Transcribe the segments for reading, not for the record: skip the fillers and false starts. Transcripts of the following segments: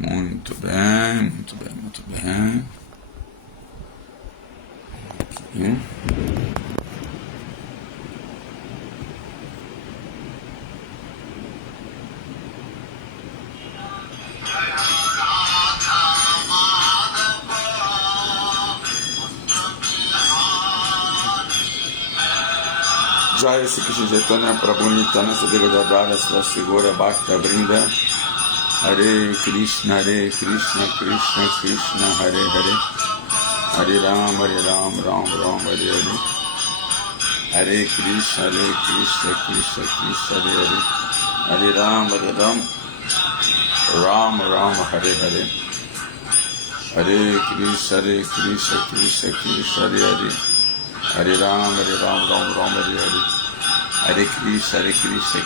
Muito bem, muito bem, muito bem. Aqui. Jai Sri Krishna Chaitanya Prabhu Nityananda Sadegadabrada Svastigora Bhakta Vrinda Hare Krishna Krishna Krishna Hare Hare Hare Ram Ram Ram Hare Hare Hare Krishna Krishna Krishna Hare Hare Hare Ram Ram Hare Hare Hare Krishna Krishna Krishna Hare Hare Hare Ram Ram Hare Hare Hare Krishna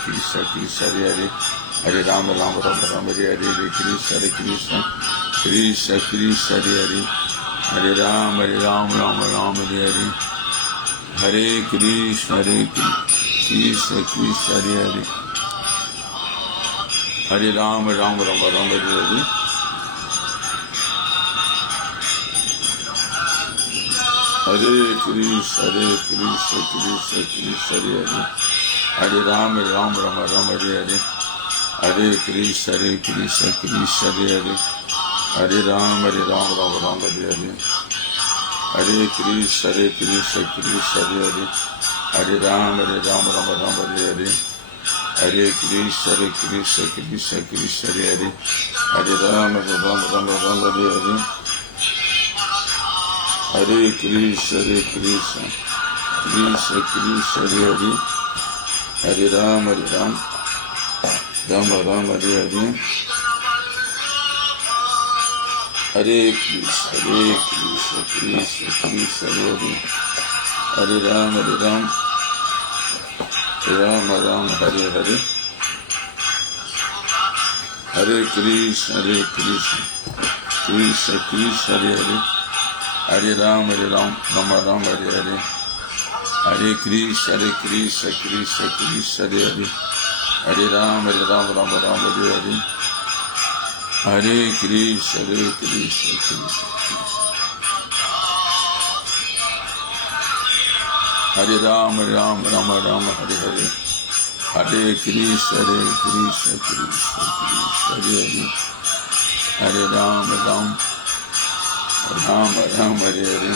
Krishna Hare Hare Hare Ram Ram Hare Hare Hare Krishna Krishna Hare Hare Hare Ram Ram Hare Hare Hare Krishna Krishna Hare Hare Hare Ram Ram Hare Hare Hare Krishna Krishna Hare Hare Hare Ram Ram Hare Hare Hare Krishna Krishna Hare Hare Hare Ram Ram Hare Hare Hare Krishna Krishna Hare Hare Hare Ram Ram Hare Hare Hare Krishna Krishna Hare Hare Hare Ram Ram Hare Hare Hare Krishna Krishna Hare Hare Hare Ram Ram Hare Hare Hare Krishna Krishna Hare Hare Hare Ram Ram Hare Hare Hare Krishna Krishna Hare Hare Hare Ram Ram Hare Hare Hare Krishna Krishna Hare Hare Hare Ram Ram Hare Hare Hare Krishna Krishna Hare Ram Ram Hare Hare Hare Krishna Krishna Hare Hare Hare Ram Ram Hare Hare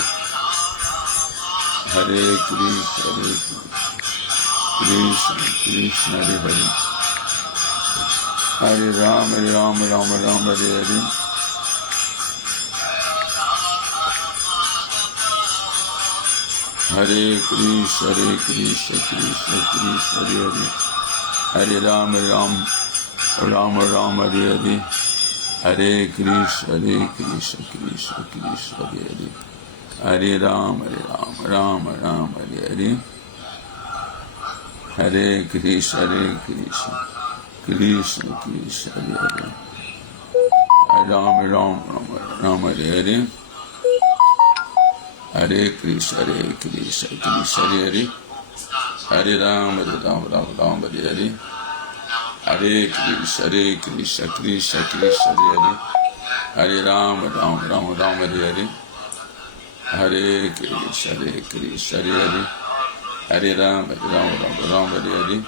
Hare Krishna Krishna Hare Hare Hare Ram Ram Hare Hare Hare Krishna Krishna Hare Hare Hare Ram Ram Hare Hare Hare Krishna Krishna Hare Hare Hare Ram Ram Hare Hare Hare Krishna Krishna Hare Hare Ram Ram Hare Hare Hare Krishna Hare Hare Hare Ram Ram Hare Hare Hare Krishna Krishna Hare Hare Hare Ram Ram Hare Hare Hare Krishna Hare Hare Hare Ram Ram Hare Hare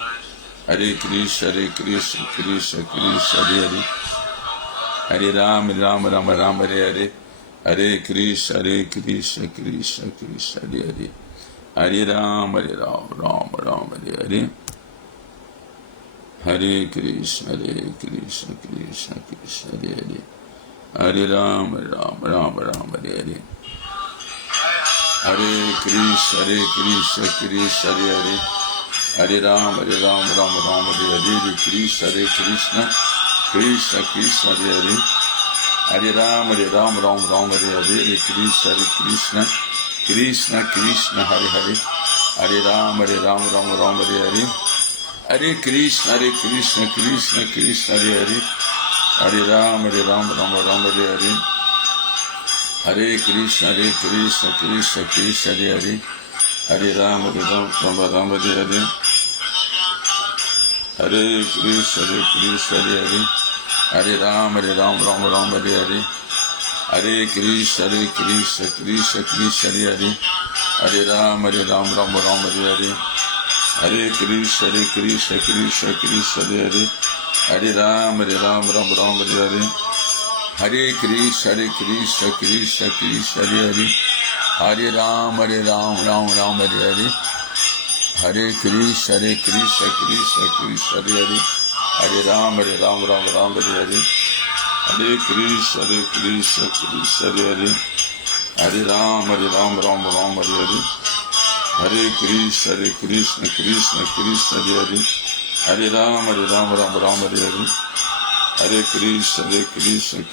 Hare Krishna Krishna Hare Hare Hare Ram Ram Hare Hare Hare Krishna Krishna Hare Hare Hare Ram Ram Hare Hare Hare Krishna Krishna Hare Hare Hare Ram Ram Hare Hare Hare Krishna Krishna Hare Hare Hare Ram Ram Hare Hare Hare Krishna Krishna Hare Hare Hare Ram Ram Hare Hare Hare Krishna Krishna Hare Hare Hare Ram Ram Hare Hare Hare Krishna Krishna Hare Hare Hare Ram Ram Hare Hare Hare Krishna Krishna Hare Hare Hare Ram Ram Hare Hare Hare Krishna, Hare Hare, Hare Rama, Rama Rama, Hare Hare, Hare Krishna, Krishna Krishna, Hare Hare, Hare Rama, Rama Rama, Hare Hare, Hare Krishna, Krishna Krishna, Hare Hare, Hare Rama, Rama Rama, Hare Hare, Hare Krishna, Krishna Krishna, Hare Hare, Hare Rama, Rama Rama, Hare Hare, Hare Krishna, Krishna Krishna, Hare Hare, Hare Rama, Rama Rama, Hare Hare, Hare Krishna, Krishna, Hare Hare, Hare Rama, Rama Rama, Hare Hare, Hare Krishna, Krishna Krishna, Hare Hare, Hare Rama, Rama Rama, Hare Hare, Hare Krishna, Krishna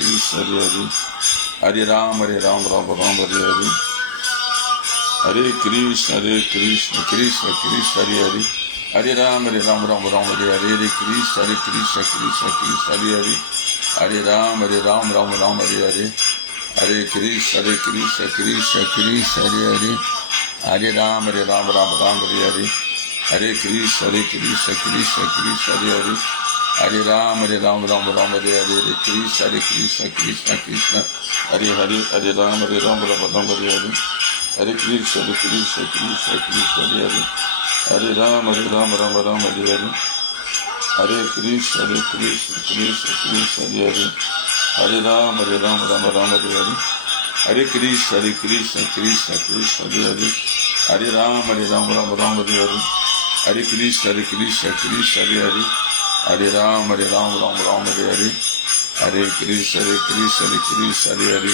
Krishna, Hare Hare, Hare Rama, Rama Rama, Hare Hare, Hare Krishna, Krishna Krishna, Hare Hare, Hare Rama, Rama Rama, Hare Hare, Hare Krishna, Krishna Hare Hare, Hare Rama, Rama Hare Hare, Hare Krishna, Krishna Hare Hare, Hare Rama, Rama Hare Hare, Hare Krishna, Krishna Hare Hare, Hare Rama, Rama Hare Hare, Hare Krishna, Krishna Hare Hare, Hare Rama, Rama Hare Hare, Hare Krishna, Krishna Hare Hare, Hare Rama, Rama Hare Hare, Hare Krishna, Krishna Hare Hare, Hare Rama, Rama Hare Hare, Hare Krishna, Krishna Hare Hare, Hare Rama, Rama Hare Hare, Hare Krishna, Krishna Hare Hare, Hare Rama, Rama Hare Hare, Hare Krishna, Krishna Hare Hare,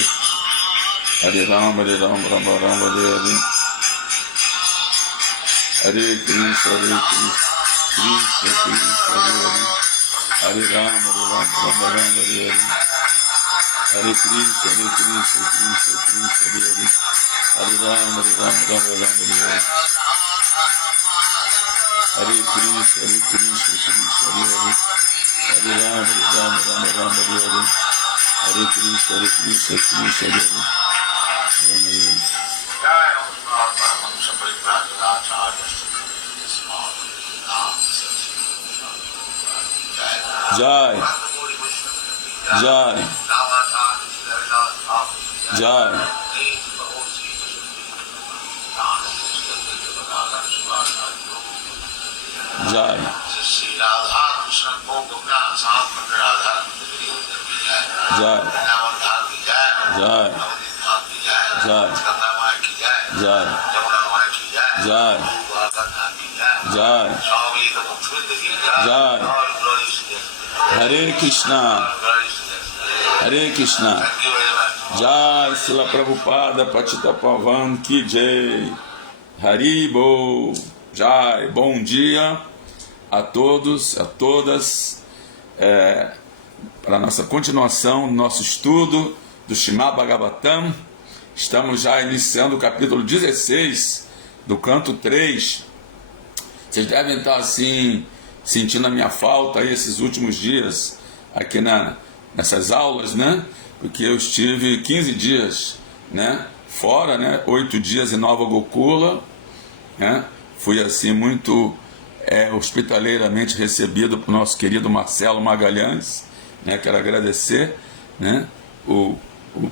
Hare Rama, Rama Hare Hare, Hare Krishna, Krishna Hare Hare, Hare Rama, Rama Hare Hare, Hare Krishna, Krishna Hare Hare, Hare Rama, Rama Hare Hare, Hare Krishna, Krishna Hare Hare, Hare Rama, Rama Hare Hare, Hare Krishna, Krishna Hare Hare. Jai, Jai, Jai. Jai. Jai. Jai. Jai. Jai. Jai. Jai. Jai. Hare Krishna. Hare Krishna. Jai Srila Prabhupada Patita Pavan Ki Jai. Haribo. Jai. Bom dia a todos, a todas, para a nossa continuação do nosso estudo do Srimad Bhagavatam. Estamos já iniciando o capítulo 16 do canto 3. Vocês devem estar assim sentindo a minha falta aí esses últimos dias aqui nessas aulas, né? Porque eu estive 15 dias, né? Fora, né? 8 dias em Nova Gokula, né? Fui assim muito hospitaleiramente recebido por nosso querido Marcelo Magalhães, né? Quero agradecer, né? O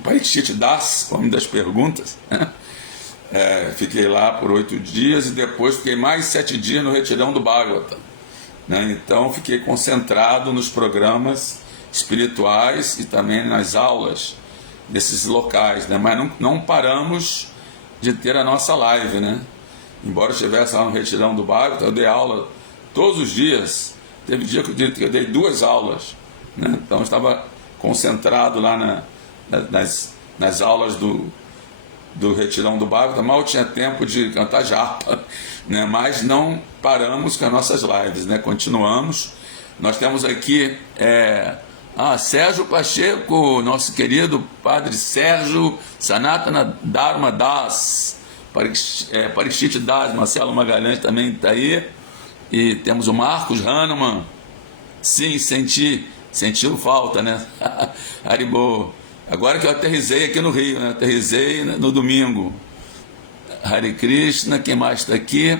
Parikshit Das, homem das perguntas, né? Fiquei lá por 8 dias e depois fiquei mais 7 dias no Retirão do Bhagavatam, né? Então fiquei concentrado nos programas espirituais e também nas aulas desses locais, né? Mas não paramos de ter a nossa live, né? Embora eu estivesse lá no Retirão do Bhagavatam, eu dei aula todos os dias. Teve dia que eu dei 2 aulas, né? Então eu estava concentrado lá nas aulas do Retirão do Bhagavatam. Mal tinha tempo de cantar japa, né? Mas não paramos com as nossas lives, né? Continuamos. Nós temos aqui Sérgio Pacheco, nosso querido Padre Sérgio Sanatana Dharma Das, Parikshit Das, Marcelo Magalhães também está aí, e temos o Marcos Hahnemann. Sim, sentiu falta, né? Haribo. Agora que eu aterrisei aqui no Rio, né? Aterrisei no domingo. Hare Krishna. Quem mais está aqui?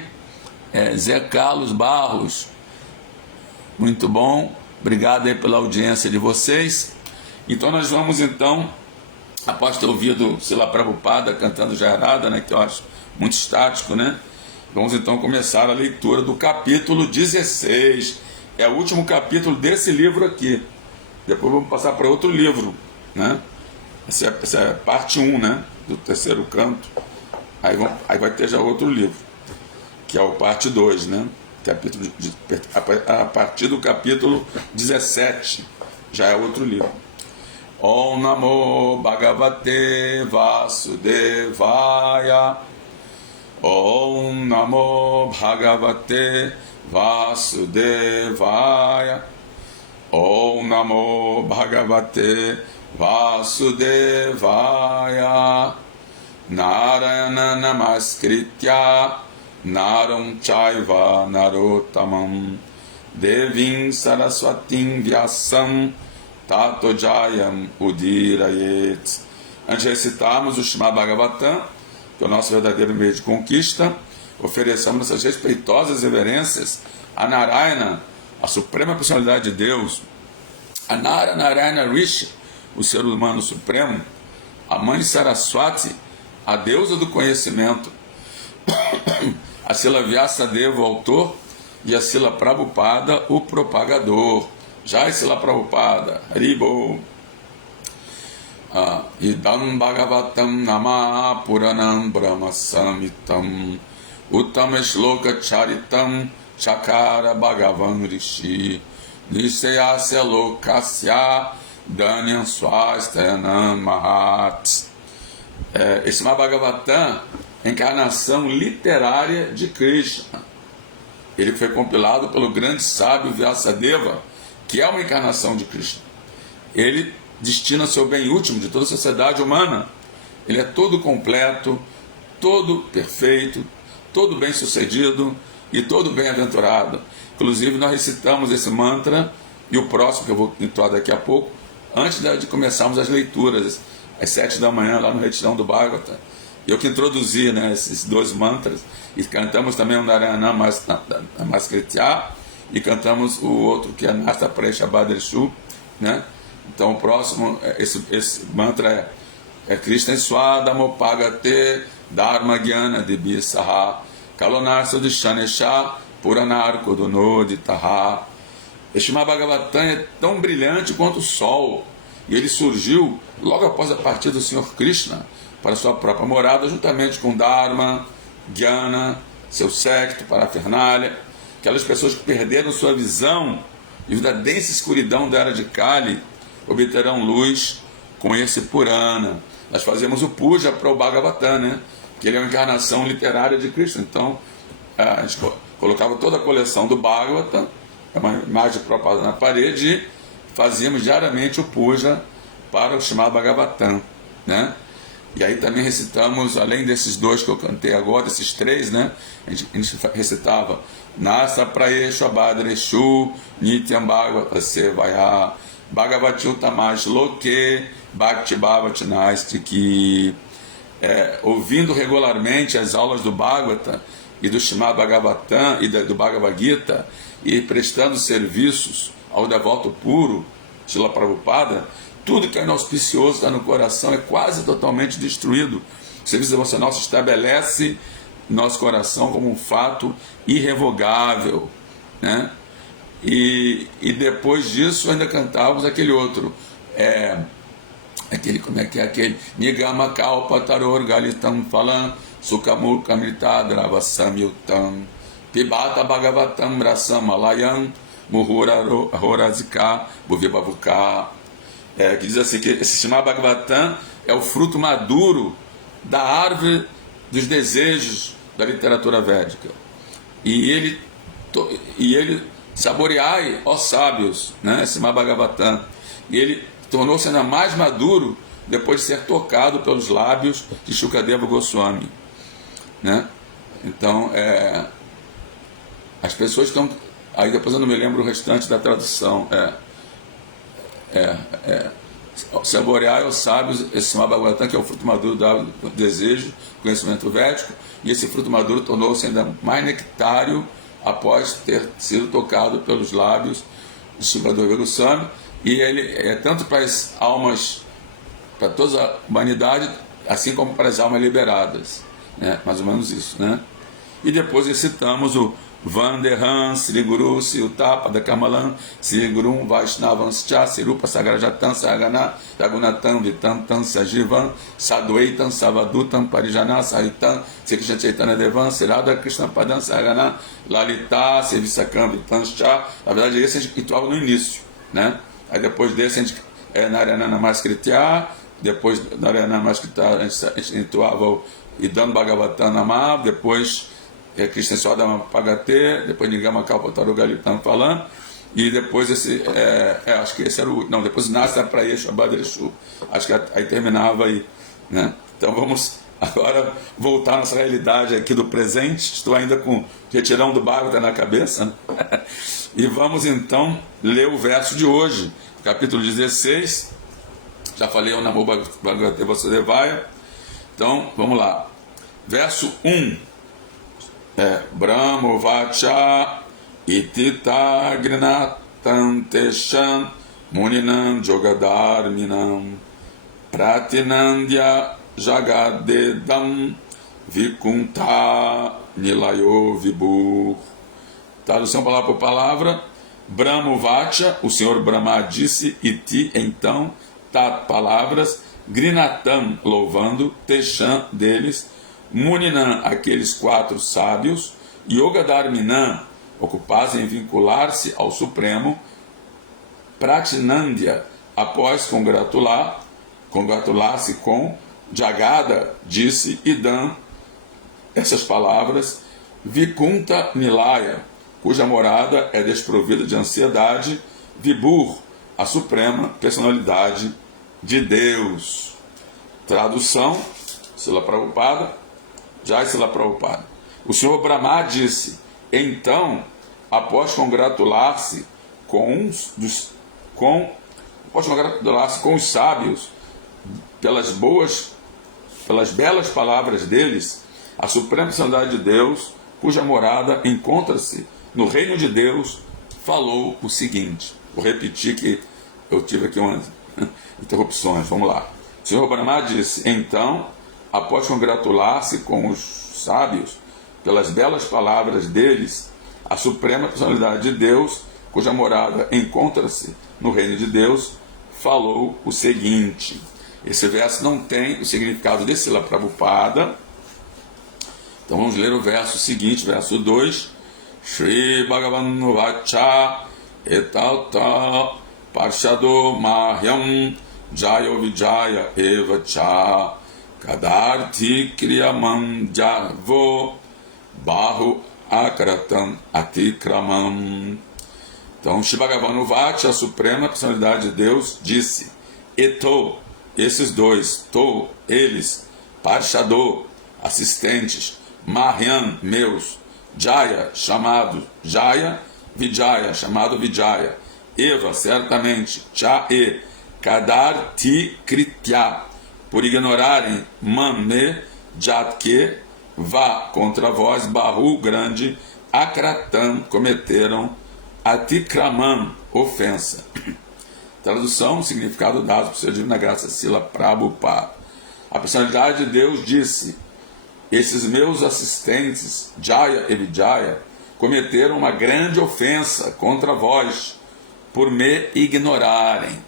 Zé Carlos Barros. Muito bom. Obrigado aí pela audiência de vocês. Então nós vamos após ter ouvido Srila Prabhupada cantando Jarada, né, que eu acho muito estático, né? Vamos então começar a leitura do capítulo 16. É o último capítulo desse livro aqui. Depois vamos passar para outro livro, né? Essa é a parte 1, né? Do terceiro canto. Aí vai ter já outro livro, que é o parte 2, né? A partir do capítulo 17 já é outro livro. Om Namo Bhagavate Vasudevaya. Om Namo Bhagavate Vasudevaya. Om Namo Bhagavate Vasudevaya. Narayana Namaskritya Naram Chaiva Narottamam Devim Saraswatim Vyasam Tato Jayam Udirayet. Antes de recitarmos o Srimad Bhagavatam, que é o nosso verdadeiro meio de conquista, ofereçamos nossas respeitosas reverências a Narayana, a suprema personalidade de Deus, a Narayana Rishi, o ser humano supremo, a mãe Saraswati, a deusa do conhecimento, a Srila Vyasadeva, o autor, e a Srila Prabhupada, o propagador. Jai Srila Prabhupada, Haribo. Idam Bhagavatam Nama Puranam Brahma Samitam Uttama Shloka Charitam Chakara Bhagavan Rishi Niseyasya Lokasya Danyam Swastayanam Mahat. Esse Bhagavatam é a encarnação literária de Krishna. Ele foi compilado pelo grande sábio Vyasadeva, que é uma encarnação de Krishna. Ele destina seu bem último de toda a sociedade humana. Ele é todo completo, todo perfeito, todo bem sucedido e todo bem-aventurado. Inclusive nós recitamos esse mantra e o próximo que eu vou entoar daqui a pouco, antes de começarmos as leituras, às 7 da manhã, lá no Retirão do Bhagavatam. Eu que introduzi, né, esses dois mantras, e cantamos também o Narayana Namaskritya, e cantamos o outro que é Nasta Presha Badreshu, né? Então o próximo, esse mantra é Krishna Swadamo Pagate Dharma Gyana Debisaha Kalonarsa Dishanesha Puranar Kodonodi Taha. Este Bhagavatam é tão brilhante quanto o sol, e ele surgiu logo após a partida do Senhor Krishna para sua própria morada, juntamente com Dharma, Gyana, seu séquito, parafernália, aquelas pessoas que perderam sua visão devido à densa escuridão da era de Kali, obterão luz com esse Purana. Nós fazemos o puja para o Bhagavatam, né? Que ele é uma encarnação literária de Krishna. Então, a gente colocava toda a coleção do Bhagavatam, uma imagem própria na parede, e fazíamos diariamente o puja para o Srimad Bhagavatam, né? E aí também recitamos, além desses dois que eu cantei agora, esses três, né? A gente recitava Nasa Praesha Badreshu Nityam Bhagavata Sevaya Bhagavati Utamash Loke Bhakti Bhavati Naistiki. Ouvindo regularmente as aulas do Bhagavata e do Srimad Bhagavatam e do Bhagavad Gita e prestando serviços ao devoto puro, Srila Prabhupada, tudo que é inauspicioso está no coração é quase totalmente destruído. O serviço devocional se estabelece no nosso coração como um fato irrevogável, né? E depois disso ainda cantávamos aquele outro, como é que é aquele? Nigama Kalpa Taror Galitam Falan Sukamur Kamrita Drava Samyutam Pibata Bhagavatam Brasam Alayam Muhura Horazika Bhuvibavuka. Que diz assim, que esse Srimad Bhagavatam é o fruto maduro da árvore dos desejos da literatura védica. E ele saboreai, ó sábios, né, esse Srimad Bhagavatam. E ele tornou-se ainda mais maduro depois de ser tocado pelos lábios de Shukadeva Goswami, né? Então, as pessoas estão... Aí depois eu não me lembro o restante da tradução. Saboreai aos sábios esse Srimad Bhagavatam, que é o fruto maduro do desejo, conhecimento védico, e esse fruto maduro tornou-se ainda mais nectário após ter sido tocado pelos lábios de Shivadeva Goswami, e ele é tanto para as almas, para toda a humanidade, assim como para as almas liberadas, né? Mais ou menos isso, né? E depois recitamos o Vandeham Sri Guru Siutada Kamalam Sri Guru Vaishnavanscha Sirupa Sagrajatan Sagana Ragunatam Vitantam Sajivan Sadhuaitam Savadutam Parijana Sahitam Sri Krishna Chaitanya Devan Sirada Krishna Padam Sagana Lalita Servisakam Vitanscha. Na verdade, esse a gente ritual no início, né? Aí depois desse a gente Narayana Namaskritya, depois Narayana Namaskritya a gente rituava o Idam Bhagavatam Namah, depois Krishna Swadama Pagate, depois Nigama Kalpatarugali estamos falando, e depois esse, acho que esse era o, não, depois Nasa Praeshu Abadreshu, acho que aí terminava aí, né? Então vamos agora voltar à nossa realidade aqui do presente. Estou ainda com o retirão do Bhagavata na cabeça, né? E vamos então ler o verso de hoje, capítulo 16, já falei o Namo Bhagavate Vasudevaya, então vamos lá, verso 1. Brahmo Vacha Itita Grinatantesham Muninam Jogadarminam Pratinandya Jagadedam Vikunta Nilayo Vibur. Tradução palavra por palavra. Brahmo Vacha, o Senhor Brahma disse, Iti, então, Tat, palavras, Grinatam, louvando, Techam, deles, Muninam, aqueles 4 sábios, Yogadharminam, ocupados em vincular-se ao Supremo, Pratinandya, após congratular-se com, Jagada, disse, Idam, essas palavras, Vikunta Nilaya, cuja morada é desprovida de ansiedade, Vibur, a suprema personalidade de Deus. Tradução, Srila Prabhupada, Jai Srila Prabhupada. O Senhor Brahma disse, então, após congratular-se com os sábios, pelas belas palavras deles, a suprema personalidade de Deus, cuja morada encontra-se no reino de Deus, falou o seguinte. Vou repetir que eu tive aqui umas interrupções, vamos lá. O Senhor Brahma disse, então, após congratular-se com os sábios, pelas belas palavras deles, a suprema personalidade de Deus, cuja morada encontra-se no reino de Deus, falou o seguinte. Esse verso não tem o significado de Srila Prabhupada. Então vamos ler o verso seguinte, verso 2. Shri Bhagavan Vacha Etalta Parshado Mahyam Jayo Vijaya Eva Cha Kadarti Kriyamam Javo Bahu Akratam Atikramam. Então, Shri Bhagavan Vacha, a suprema personalidade de Deus, disse, Eto, esses dois, To, eles, Parshado, assistentes, Mahyam, meus, Jaya, chamado Jaya, Vijaya, chamado Vijaya, Eva, certamente, Cha e, Kadarti Kritya, por ignorarem Mame, Jatke, Vá, contra vós, Bahu, grande, Akratam, cometeram, Atikramam, ofensa. Tradução, significado dado por Sua Divina Graça Srila Prabhupada. A personalidade de Deus disse, esses meus assistentes, Jaya e Vijaya, cometeram uma grande ofensa contra vós, por me ignorarem.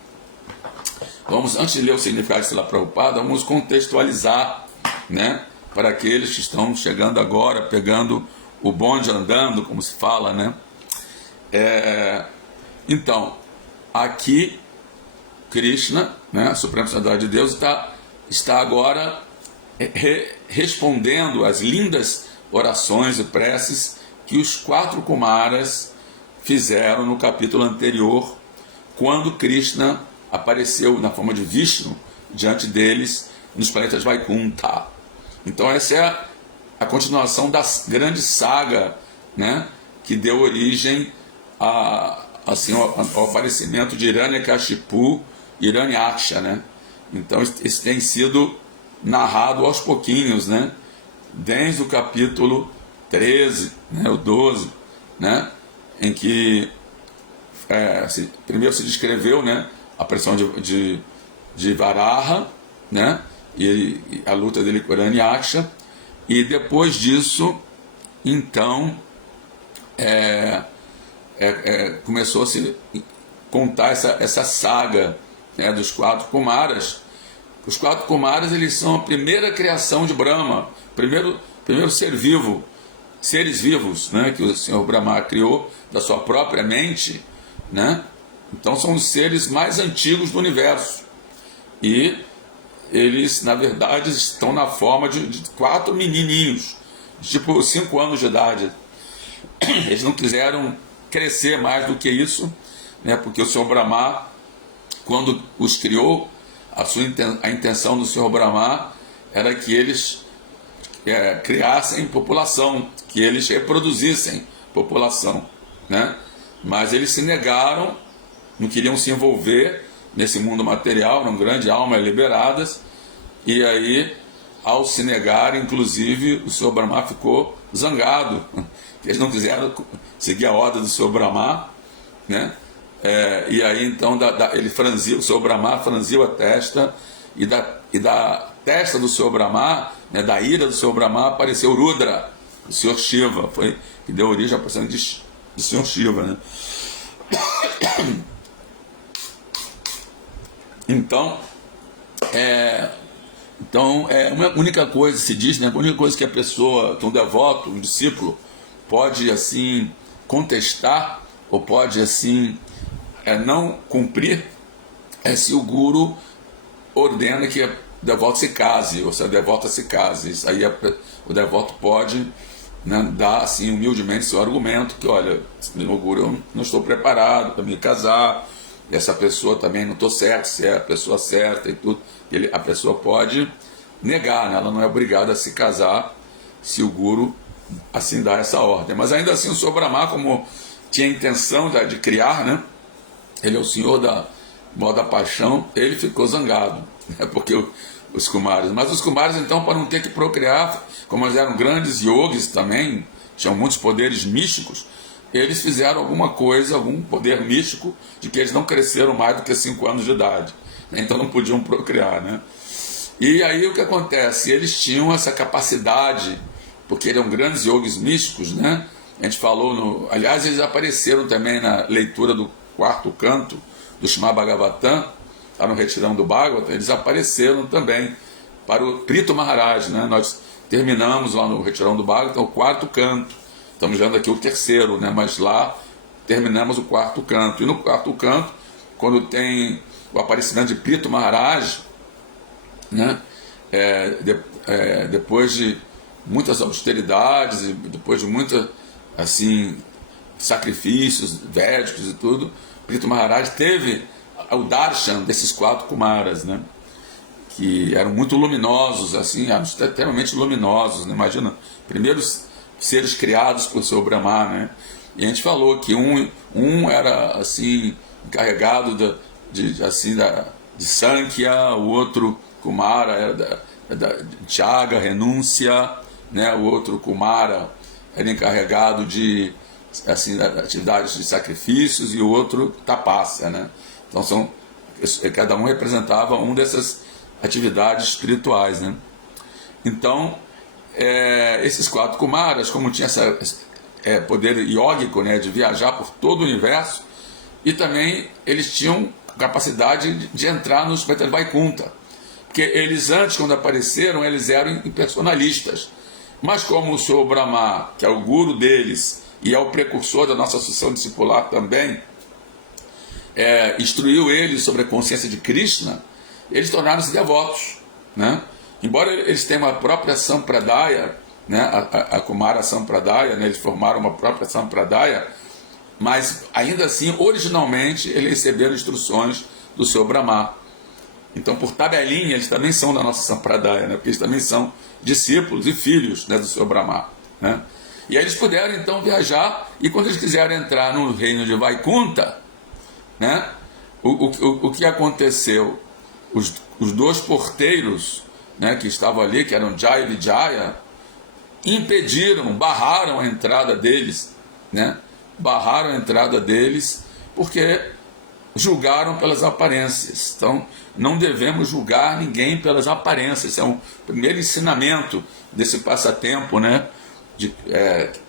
Vamos, antes de ler o significado de Srila Prabhupada, vamos contextualizar, né, para aqueles que estão chegando agora, pegando o bonde andando, como se fala, né? Então, aqui, Krishna, né, a Suprema Personalidade de Deus, está agora respondendo às lindas orações e preces que os 4 Kumaras fizeram no capítulo anterior, quando Krishna apareceu na forma de Vishnu diante deles nos planetas Vaikuntha. Então essa é a continuação da grande saga, né, que deu origem assim, ao aparecimento de Hiranyakashipu e Hiranyaksha, né? Então isso tem sido narrado aos pouquinhos, né? Desde o capítulo 13, né, o 12, né, em que primeiro se descreveu, né, a pressão de Varaha, né, e a luta dele com Hiranyaksha, e depois disso, então, começou a se contar essa saga, né, dos 4 Kumaras. Os 4 Kumaras, eles são a primeira criação de Brahma, primeiro ser vivo, seres vivos, né, que o Senhor Brahma criou da sua própria mente, né? Então são os seres mais antigos do universo, e eles, na verdade, estão na forma de 4 menininhos, tipo 5 anos de idade. Eles não quiseram crescer mais do que isso, né, porque o Senhor Brahma, quando os criou, a intenção do Senhor Brahma era que eles criassem população, que eles reproduzissem população, né? Mas eles se negaram, não queriam se envolver nesse mundo material, eram grandes almas liberadas, e aí, ao se negar, inclusive, o Senhor Brahma ficou zangado, que eles não quiseram seguir a ordem do Senhor Brahma, né? E aí então ele franziu, o Senhor Brahma franziu a testa, e da testa do Senhor Brahma, né, da ira do Senhor Brahma, apareceu Rudra, o Senhor Shiva, foi que deu origem à personagem do Senhor Shiva, né? Então, uma única coisa se diz, né, a única coisa que a pessoa, que um devoto, um discípulo, pode assim contestar, ou pode assim não cumprir, se o guru ordena que o devoto se case, ou se a devota se case. Isso aí o devoto pode, né, dar assim humildemente seu argumento, que olha, meu guru, eu não estou preparado para me casar, essa pessoa também não estou certo se é a pessoa certa e tudo. A pessoa pode negar, né? Ela não é obrigada a se casar se o guru assim dá essa ordem. Mas ainda assim o Senhor Brahma, como tinha a intenção de criar, né? Ele é o Senhor da moda paixão, ele ficou zangado, né? Porque os Kumaras, mas os Kumaras então, para não ter que procriar, como eles eram grandes yogis também, tinham muitos poderes místicos, eles fizeram alguma coisa, algum poder místico, de que eles não cresceram mais do que 5 anos de idade, então não podiam procriar, né? E aí o que acontece? Eles tinham essa capacidade, porque eram grandes yogis místicos, né? A gente falou, aliás, eles apareceram também na leitura do 4º canto do Srimad Bhagavatam, lá no retirão do Bhagavatam, eles apareceram também para o Prito Maharaj, né? Nós terminamos lá no retirão do Bhagavatam o 4º canto, estamos vendo aqui o 3º, né? Mas lá terminamos o 4º canto, e no 4º canto, quando tem o aparecimento de Prito Maharaj, né? Depois de muitas austeridades e depois de muitos assim sacrifícios védicos e tudo, Prito Maharaj teve o darshan desses 4 Kumaras, né? Que eram muito luminosos, assim, eram extremamente luminosos, né? Imagina, primeiros seres criados por Senhor Brahma, né? E a gente falou que um era assim encarregado de Sankhya, o outro Kumara era da Tyaga, renúncia, né? O outro Kumara era encarregado de assim, atividades de sacrifícios, e o outro Tapasya, né? Então cada um representava uma dessas atividades espirituais, né? Então esses 4 Kumaras, como tinha esse poder iógico, né, de viajar por todo o universo, e também eles tinham capacidade de entrar nos Petras Vaikunta, porque eles antes, quando apareceram, eles eram impersonalistas, mas como o Senhor Brahma, que é o guru deles e é o precursor da nossa sucessão discipular também, instruiu eles sobre a consciência de Krishna, eles tornaram-se devotos, né? Embora eles tenham a própria Sampradaya, né? a Kumara Sampradaya, né? Eles formaram uma própria Sampradaya, mas ainda assim, originalmente, eles receberam instruções do Senhor Brahma. Então, por tabelinha, eles também são da nossa Sampradaya, né? Porque eles também são discípulos e filhos, né, do Senhor Brahma, né? E aí eles puderam então viajar, e quando eles quiseram entrar no reino de Vaikunta, né, o que aconteceu? Os 2 porteiros, né, que estavam ali, que eram Jaya e Vijaya, impediram, barraram a entrada deles, né? barraram a entrada deles, porque julgaram pelas aparências. Então, não devemos julgar ninguém pelas aparências. Esse é um primeiro ensinamento desse passatempo, né?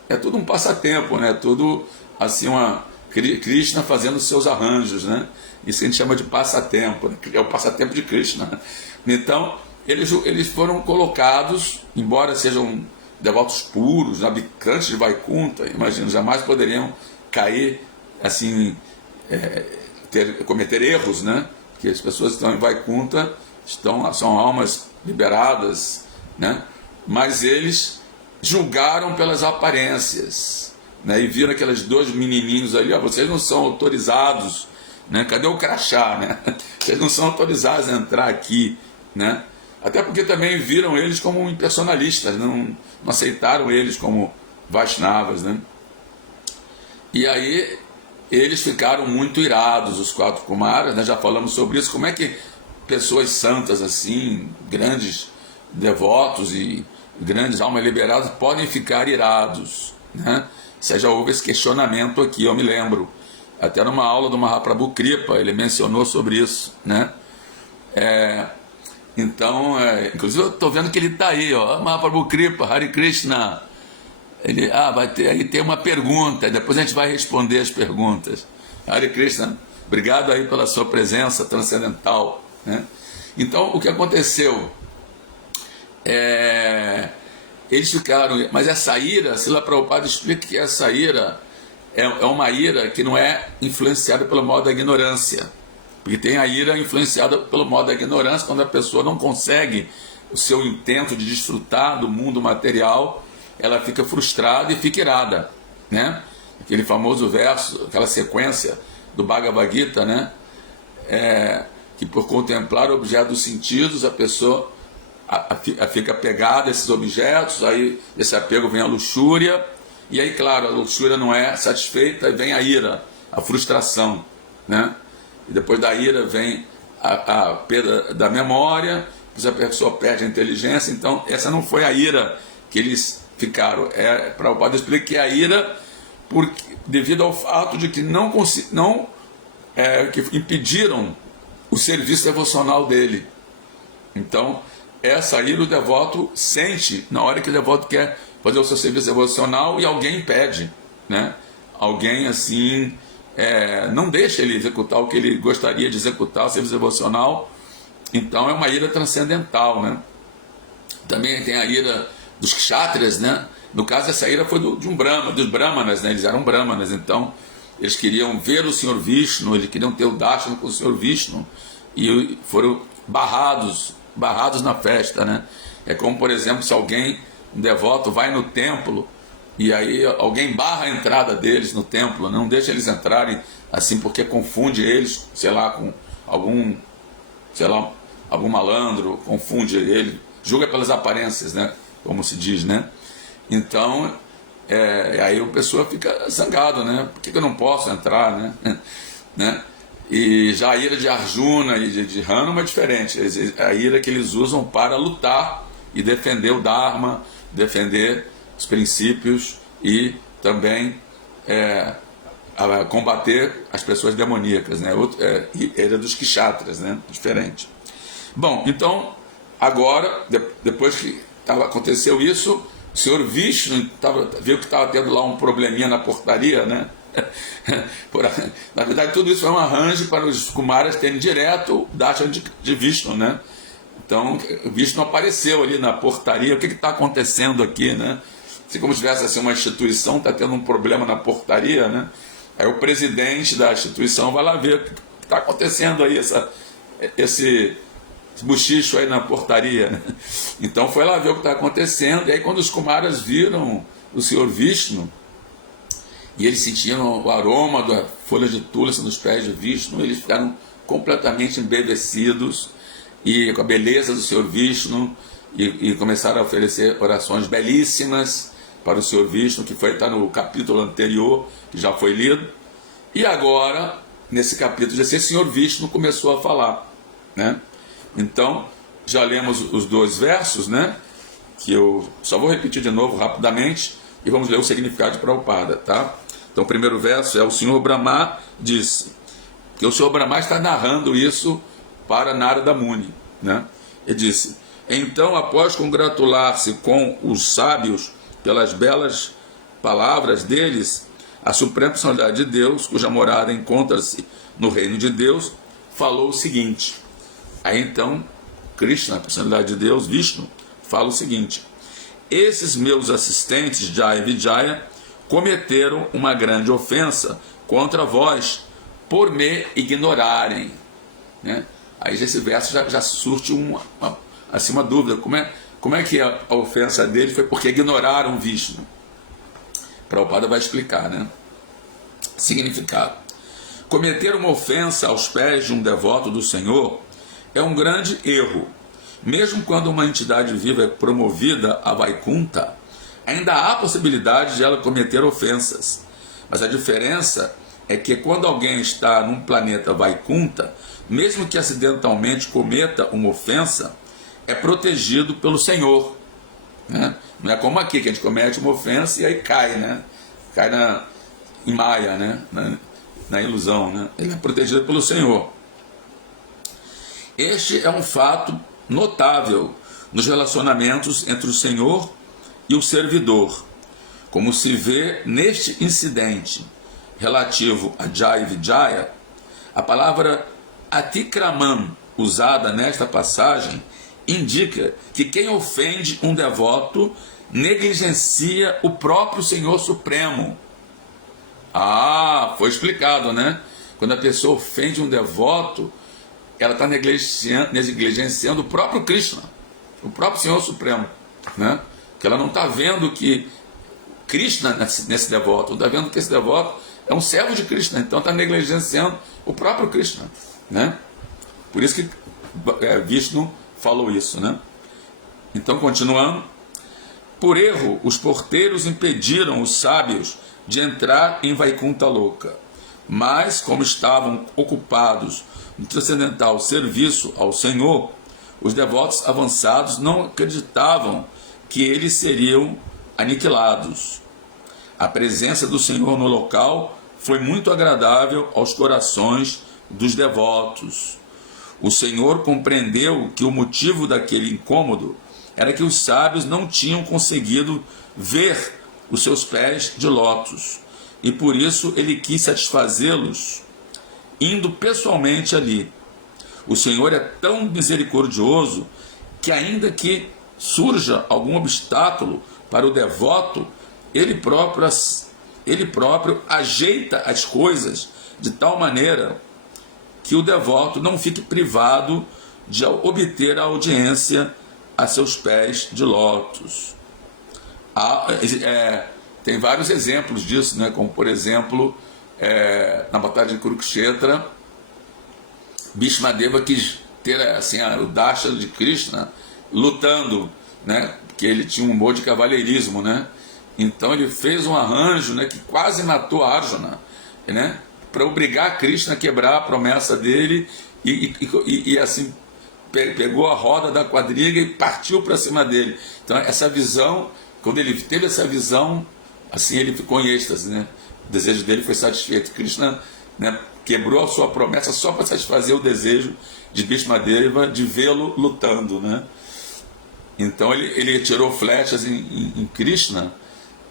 É tudo um passatempo, né? Tudo assim, Krishna fazendo seus arranjos, né? Isso a gente chama de passatempo, né? É o passatempo de Krishna. Então, eles foram colocados, embora sejam devotos puros, habitantes de Vaikunta, imagino, jamais poderiam cair assim, cometer erros, né? Porque as pessoas que estão em Vaikunta são almas liberadas, né? Mas eles julgaram pelas aparências, né? E viram aqueles dois menininhos ali, ó, vocês não são autorizados, né? Cadê o crachá, né? Vocês não são autorizados a entrar aqui, né? Até porque também viram eles como impersonalistas, não aceitaram eles como Vaishnavas, né? E aí eles ficaram muito irados, os 4 Kumaras, né? Já falamos sobre isso, como é que pessoas santas assim, grandes devotos e grandes almas liberadas podem ficar irados, né? Já houve esse questionamento aqui, eu me lembro, até numa aula do Mahaprabhu Kripa, ele mencionou sobre isso, né? Então, inclusive eu estou vendo que ele está aí, ó, Mahaprabhu Kripa, Hare Krishna. Ele, aí tem uma pergunta, depois a gente vai responder as perguntas. Hare Krishna, obrigado aí pela sua presença transcendental, né? Então, o que aconteceu? Eles ficaram, mas essa ira, Srila Prabhupada explica que essa ira é uma ira que não é influenciada pelo modo da ignorância. Porque tem a ira influenciada pelo modo da ignorância, quando a pessoa não consegue o seu intento de desfrutar do mundo material, ela fica frustrada e fica irada, né? Aquele famoso verso, aquela sequência do Bhagavad Gita, né? Que por contemplar o objeto dos sentidos, a pessoa fica apegada a esses objetos, aí esse apego vem a luxúria, e aí, claro, a luxúria não é satisfeita, e vem a ira, a frustração, né? E depois da ira vem a perda da memória, a pessoa perde a inteligência. Então, essa não foi a ira que eles ficaram. Prabhupada explica que a ira, devido ao fato de que que impediram o serviço devocional dele. Então, essa ira o devoto sente na hora que o devoto quer fazer o seu serviço devocional e alguém impede, né? Alguém assim não deixa ele executar o que ele gostaria de executar, o serviço devocional. Então é uma ira transcendental, né? Também tem a ira dos kshatriyas, né? No caso, essa ira foi dos brahmanas, né? Eles eram brahmanas, então eles queriam ver o Senhor Vishnu, eles queriam ter o darshan com o Senhor Vishnu, e foram barrados na festa, né? É como, por exemplo, se um devoto vai no templo e aí alguém barra a entrada deles no templo, não deixa eles entrarem assim, porque confunde eles, sei lá, com algum malandro, confunde ele, julga pelas aparências, né? Como se diz, né? Então, aí a pessoa fica zangado, né? Por que eu não posso entrar, né? E já a ira de Arjuna e de Hanuma é diferente. A ira que eles usam para lutar e defender o Dharma, defender os princípios e também combater as pessoas demoníacas, né? Ira dos kshatriyas, né? Diferente. Bom, então, agora, depois que aconteceu isso, o Senhor Vishnu viu que estava tendo lá um probleminha na portaria, né? Na verdade, tudo isso foi um arranjo para os Kumaras terem direto o darshan de Vishnu, né? Então, Vishnu apareceu ali na portaria. O que está acontecendo aqui, né? Se como se tivesse assim, uma instituição, está tendo um problema na portaria, né? Aí o presidente da instituição vai lá ver o que está acontecendo aí, esse bochicho aí na portaria, né? Então foi lá ver o que está acontecendo. E aí quando os Kumaras viram o Senhor Vishnu, e eles sentiram o aroma da folha de tulsi nos pés de Vishnu, eles ficaram completamente embevecidos e com a beleza do Senhor Vishnu, e começaram a oferecer orações belíssimas para o Senhor Vishnu, que está no capítulo anterior, que já foi lido. E agora, nesse capítulo, esse Senhor Vishnu começou a falar, né? Então, já lemos os 2 versos, né? Que eu só vou repetir de novo rapidamente, e vamos ler o significado de Prabhupada, tá? Então o primeiro verso é: o Senhor Brahma disse, que o Senhor Brahma está narrando isso para Narada Muni, né? Ele disse: então, após congratular-se com os sábios pelas belas palavras deles, a suprema personalidade de Deus, cuja morada encontra-se no reino de Deus, falou o seguinte. Aí então Krishna, a personalidade de Deus, Vishnu, fala o seguinte: esses meus assistentes, Jaya e Vijaya, cometeram uma grande ofensa contra vós por me ignorarem, né? Aí esse verso já surte uma dúvida: como é que a ofensa dele foi porque ignoraram Vishnu? Prabhupada vai explicar, né? Significado: cometer uma ofensa aos pés de um devoto do Senhor é um grande erro. Mesmo quando uma entidade viva é promovida a Vaikunta, ainda há possibilidade de ela cometer ofensas. Mas a diferença é que quando alguém está num planeta Vaikunta, mesmo que acidentalmente cometa uma ofensa, é protegido pelo Senhor, né? Não é como aqui, que a gente comete uma ofensa e aí cai, né? Cai em Maya, né? Na ilusão, né? Ele é protegido pelo Senhor. Este é um fato notável nos relacionamentos entre o Senhor e o servidor, como se vê neste incidente relativo a Jaya e Vijaya. A palavra Atikraman, usada nesta passagem, indica que quem ofende um devoto negligencia o próprio Senhor Supremo. Foi explicado, né? Quando a pessoa ofende um devoto, ela está negligenciando o próprio Krishna, o próprio Senhor Supremo, né? Que ela não está vendo que Krishna nesse devoto, não está vendo que esse devoto é um servo de Krishna, então está negligenciando o próprio Krishna, né? Por isso que Vishnu falou isso, né? Então, continuando: por erro, os porteiros impediram os sábios de entrar em Vaikunta Loka, mas como estavam ocupados no transcendental serviço ao Senhor, os devotos avançados não acreditavam que eles seriam aniquilados. A presença do Senhor no local foi muito agradável aos corações dos devotos. O Senhor compreendeu que o motivo daquele incômodo era que os sábios não tinham conseguido ver os seus pés de lótus, e por isso ele quis satisfazê-los indo pessoalmente ali. O Senhor é tão misericordioso que, ainda que surja algum obstáculo para o devoto, ele próprio ajeita as coisas de tal maneira que o devoto não fique privado de obter a audiência a seus pés de lótus. Tem vários exemplos disso, né? Como por exemplo, na batalha de Kurukshetra, Bhishmadeva quis ter assim, o Darshan de Krishna lutando, né? Porque ele tinha um humor de cavalheirismo, né? Então ele fez um arranjo, né, que quase matou Arjuna, né? Para obrigar Krishna a quebrar a promessa dele e assim pegou a roda da quadriga e partiu para cima dele. Então essa visão, quando ele teve essa visão, assim ele ficou em êxtase, né? O desejo dele foi satisfeito. Krishna, né, quebrou a sua promessa só para satisfazer o desejo de Bhishmadeva de vê-lo lutando, né? Então ele tirou flechas em Krishna,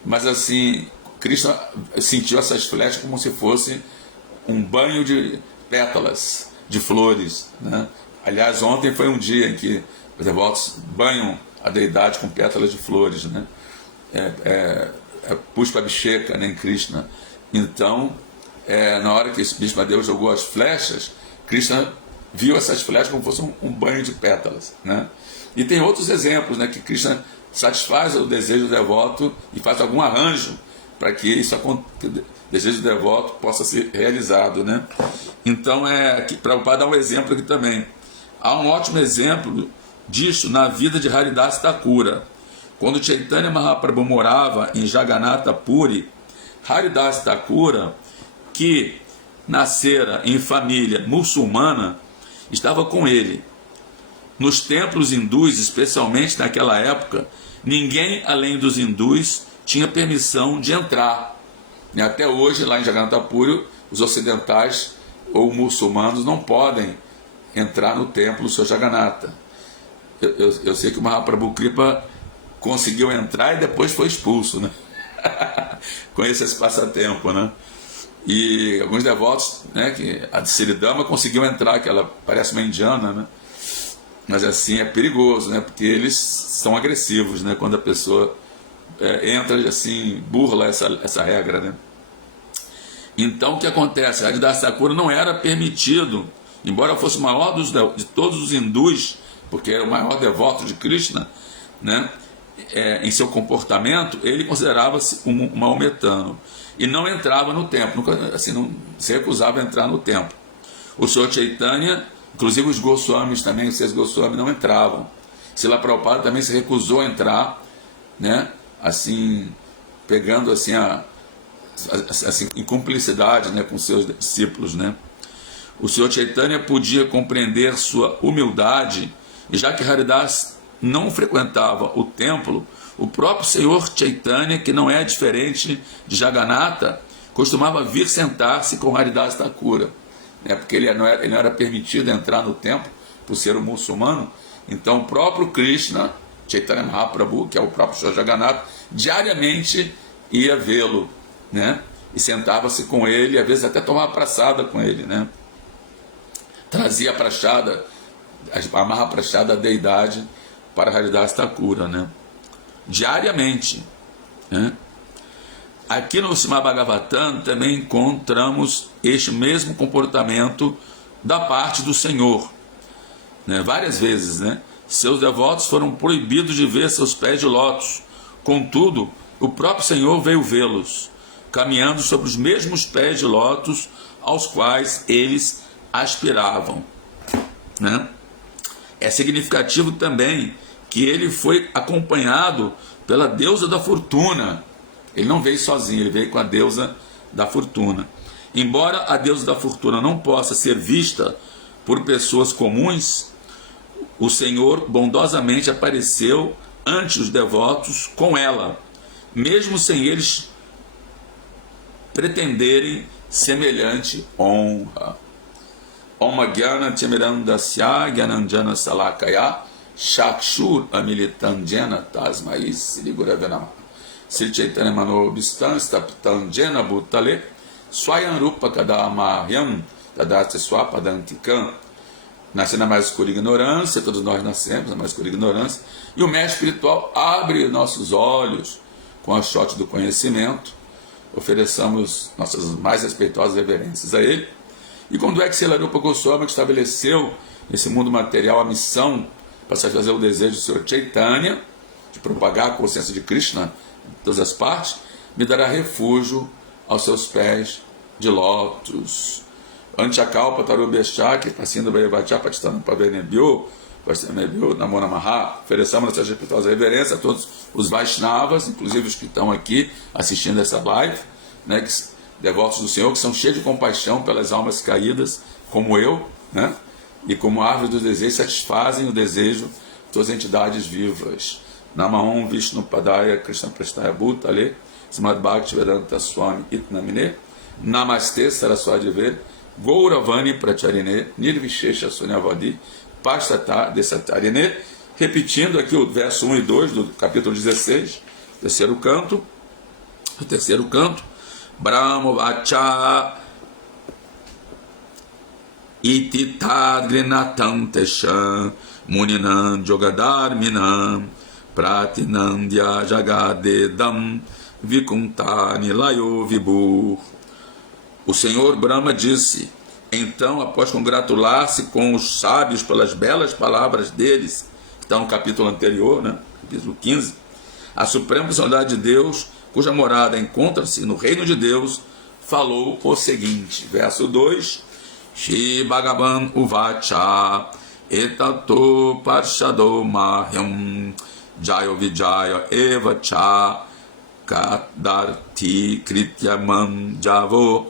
mas assim Krishna sentiu essas flechas como se fosse um banho de pétalas, de flores, né? Aliás, ontem foi um dia em que os devotos banham a deidade com pétalas de flores, né? Pushpa Abhisheka, né, em Krishna. Então, na hora que esse Bhishmadeva jogou as flechas, Krishna viu essas flechas como se fosse um banho de pétalas, né? E tem outros exemplos, né, que Krishna satisfaz o desejo do devoto e faz algum arranjo para que o desejo do devoto possa ser realizado, né? Então, para dar um exemplo aqui também, há um ótimo exemplo disso na vida de Haridas Thakura. Quando Chaitanya Mahaprabhu morava em Jagannatha Puri, Haridas Thakura, que nascera em família muçulmana, estava com ele. Nos templos hindus, especialmente naquela época, ninguém além dos hindus tinha permissão de entrar. E até hoje, lá em Jagannatha Puri, os ocidentais ou muçulmanos não podem entrar no templo do Senhor Jagannatha. Eu sei que o Mahaprabhu Kripa conseguiu entrar e depois foi expulso, né? Conheça esse passatempo, né? E alguns devotos, né, que a Siridama conseguiu entrar, que ela parece uma indiana, né? Mas assim é perigoso, né? Porque eles são agressivos, né? Quando a pessoa entra assim, burla essa regra, né? Então o que acontece? Haridas Thakur não era permitido, embora fosse o maior de todos os hindus, porque era o maior devoto de Krishna, né? Em seu comportamento, ele considerava-se um maometano e não entrava no templo, assim, não se recusava a entrar no templo. O Senhor Chaitanya, inclusive os Goswamis também, os 6 Goswamis não entravam. Srila Prabhupada também se recusou a entrar, né? Assim, pegando assim assim, em cumplicidade, né, com seus discípulos, né? O Senhor Chaitanya podia compreender sua humildade, e já que Haridas não frequentava o templo, o próprio Senhor Chaitanya, que não é diferente de Jagannatha, costumava vir sentar-se com Haridas Thakura, né? Porque ele não era permitido entrar no templo por ser um muçulmano. Então o próprio Krishna, Chaitanya Mahaprabhu, que é o próprio Senhor Jagannatha, diariamente ia vê-lo, né? E sentava-se com ele, às vezes até tomava praçada com ele, né? Trazia a prachada, a Mahaprachada da deidade para Haridas Thakura, né? Diariamente, né? Aqui no Srimad Bhagavatam também encontramos este mesmo comportamento da parte do Senhor, né? Várias vezes, né? Seus devotos foram proibidos de ver seus pés de lótus. Contudo, o próprio Senhor veio vê-los, caminhando sobre os mesmos pés de lótus aos quais eles aspiravam, né? É significativo também que ele foi acompanhado pela deusa da fortuna. Ele não veio sozinho, ele veio com a deusa da fortuna. Embora a deusa da fortuna não possa ser vista por pessoas comuns, o Senhor bondosamente apareceu ante os devotos com ela, mesmo sem eles pretenderem semelhante honra. Om Gyana Timirandasya Gyananjana Salakaya Shakshur Amilitanjena Tasmai Sri Gurave Namah Sri Chaitanya Manobistan Staptanjena Bhutale Swayam Rupa Kadamahyam Tadasya Swapadantikam. Nasce na mais escura ignorância, todos nós nascemos na mais escura ignorância, e o mestre espiritual abre nossos olhos com a shot do conhecimento. Ofereçamos nossas mais respeitosas reverências a ele. E quando é que Srila Rupa Goswami estabeleceu nesse mundo material a missão para satisfazer o desejo do Senhor Chaitanya, de propagar a consciência de Krishna em todas as partes, me dará refúgio aos seus pés de lótus. Anchakalpa Tarubhyashaki, Passindo Bhayavachá, Patistana Pavenebhyo, Pastenebhyo, Namo Namaha. Ofereçamos nossas respeitosas reverências a todos os Vaishnavas, inclusive os que estão aqui assistindo essa live, né, devotos do Senhor, que são cheios de compaixão pelas almas caídas, como eu, né? E como árvore dos desejos satisfazem o desejo de todas as entidades vivas. Namaham Vishnu Padaya Krishna Prestaya Bhutale Srimad Bhakti Vedanta Swami Itnamine Namaste Saraswati Ve Gauravani Pracharine Nirvishesha Sunyavadi Pastata Desatarine. Repetindo aqui o verso 1 e 2 do capítulo 16, terceiro canto. O terceiro canto: Brahma Vacha Iti Tadrinatam Tesha Muninam Jogadharminam Pratinandya Jagadedam Vikuntani Layo Vibur. O Senhor Brahma disse: então, após congratular-se com os sábios pelas belas palavras deles, que está no capítulo anterior, né? Capítulo 15, a suprema personalidade de Deus, cuja morada encontra-se no reino de Deus, falou o seguinte, verso 2: Shri Bhagavan Uvacha Etato Parshado Mahyam Jayo Vijaya Evacha Kadarti Krityamam Javo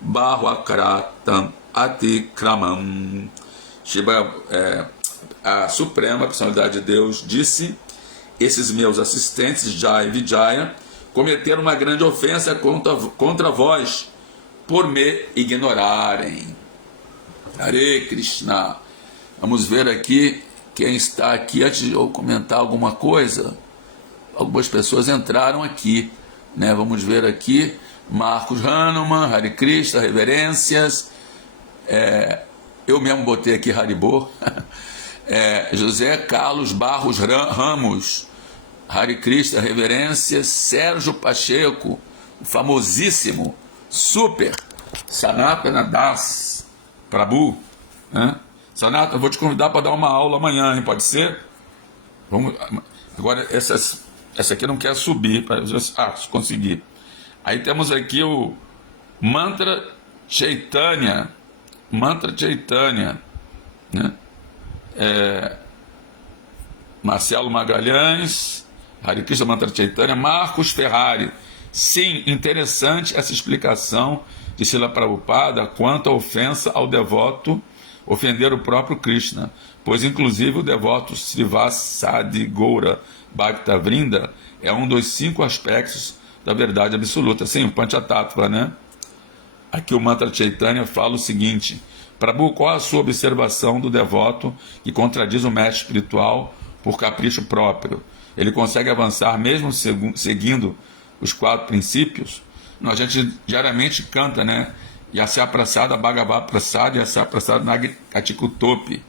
Bahwakratam Atikramam. A suprema personalidade de Deus disse: esses meus assistentes Jaya e Vijaya cometeram uma grande ofensa contra vós, por me ignorarem. Hare Krishna. Vamos ver aqui quem está aqui. Antes de eu comentar alguma coisa, algumas pessoas entraram aqui, né? Vamos ver aqui. Marcos Hanuman, Hare Krishna, reverências. Eu mesmo botei aqui Haribô. José Carlos Barros Ramos, Hare Krishna, reverências. Sérgio Pacheco, o famosíssimo, super, Sanatana Das Prabhu, né? Sanatana, eu vou te convidar para dar uma aula amanhã, hein? Pode ser? Vamos. Agora, essa aqui não quer subir, se conseguir. Aí temos aqui o Mantra Chaitanya, né? Marcelo Magalhães, Hare Krishna, Mantra Chaitanya. Marcos Ferrari. Sim, interessante essa explicação de Srila Prabhupada quanto à ofensa ao devoto ofender o próprio Krishna, pois inclusive o devoto Srivasadi Goura Bhakta Vrinda é um dos 5 aspectos da verdade absoluta. Sim, o Panchatattva, né? Aqui o Mantra Chaitanya fala o seguinte: Prabhu, qual a sua observação do devoto que contradiz o mestre espiritual por capricho próprio? Ele consegue avançar mesmo seguindo os 4 princípios? A gente diariamente canta, né? Yasya Prasada Bhagavad Prasada Yasya Prasada Nagikatikutopi,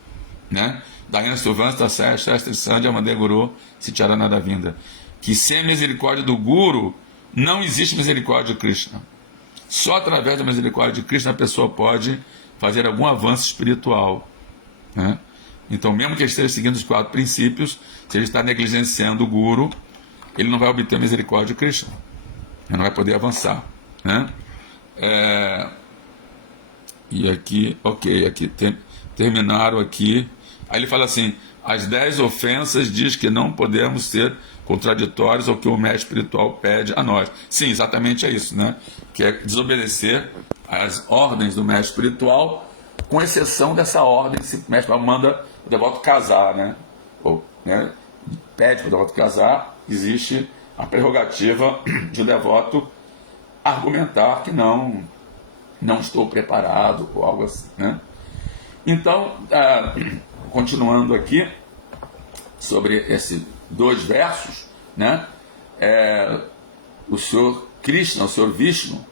né? Dayana Suvanta Shastri Sandhya Madeguru Sitcharanada Vinda. Que sem misericórdia do Guru não existe misericórdia de Krishna. Só através da misericórdia de Krishna a pessoa pode fazer algum avanço espiritual, né? Então, mesmo que ele esteja seguindo os 4 princípios, se ele está negligenciando o Guru, ele não vai obter a misericórdia de Krishna, ele não vai poder avançar, né? E aqui, aqui terminaram aqui. Aí ele fala assim: as 10 ofensas diz que não podemos ser contraditórios ao que o mestre espiritual pede a nós. Sim, exatamente é isso, né? Que é desobedecer às ordens do mestre espiritual, com exceção dessa ordem que o mestre espiritual manda o devoto casar, né? Ou, né, pede para o devoto casar, existe a prerrogativa de o devoto argumentar que não estou preparado, ou algo assim, né? Então, continuando aqui sobre esses 2 versos, né? O Senhor Krishna, o Senhor Vishnu,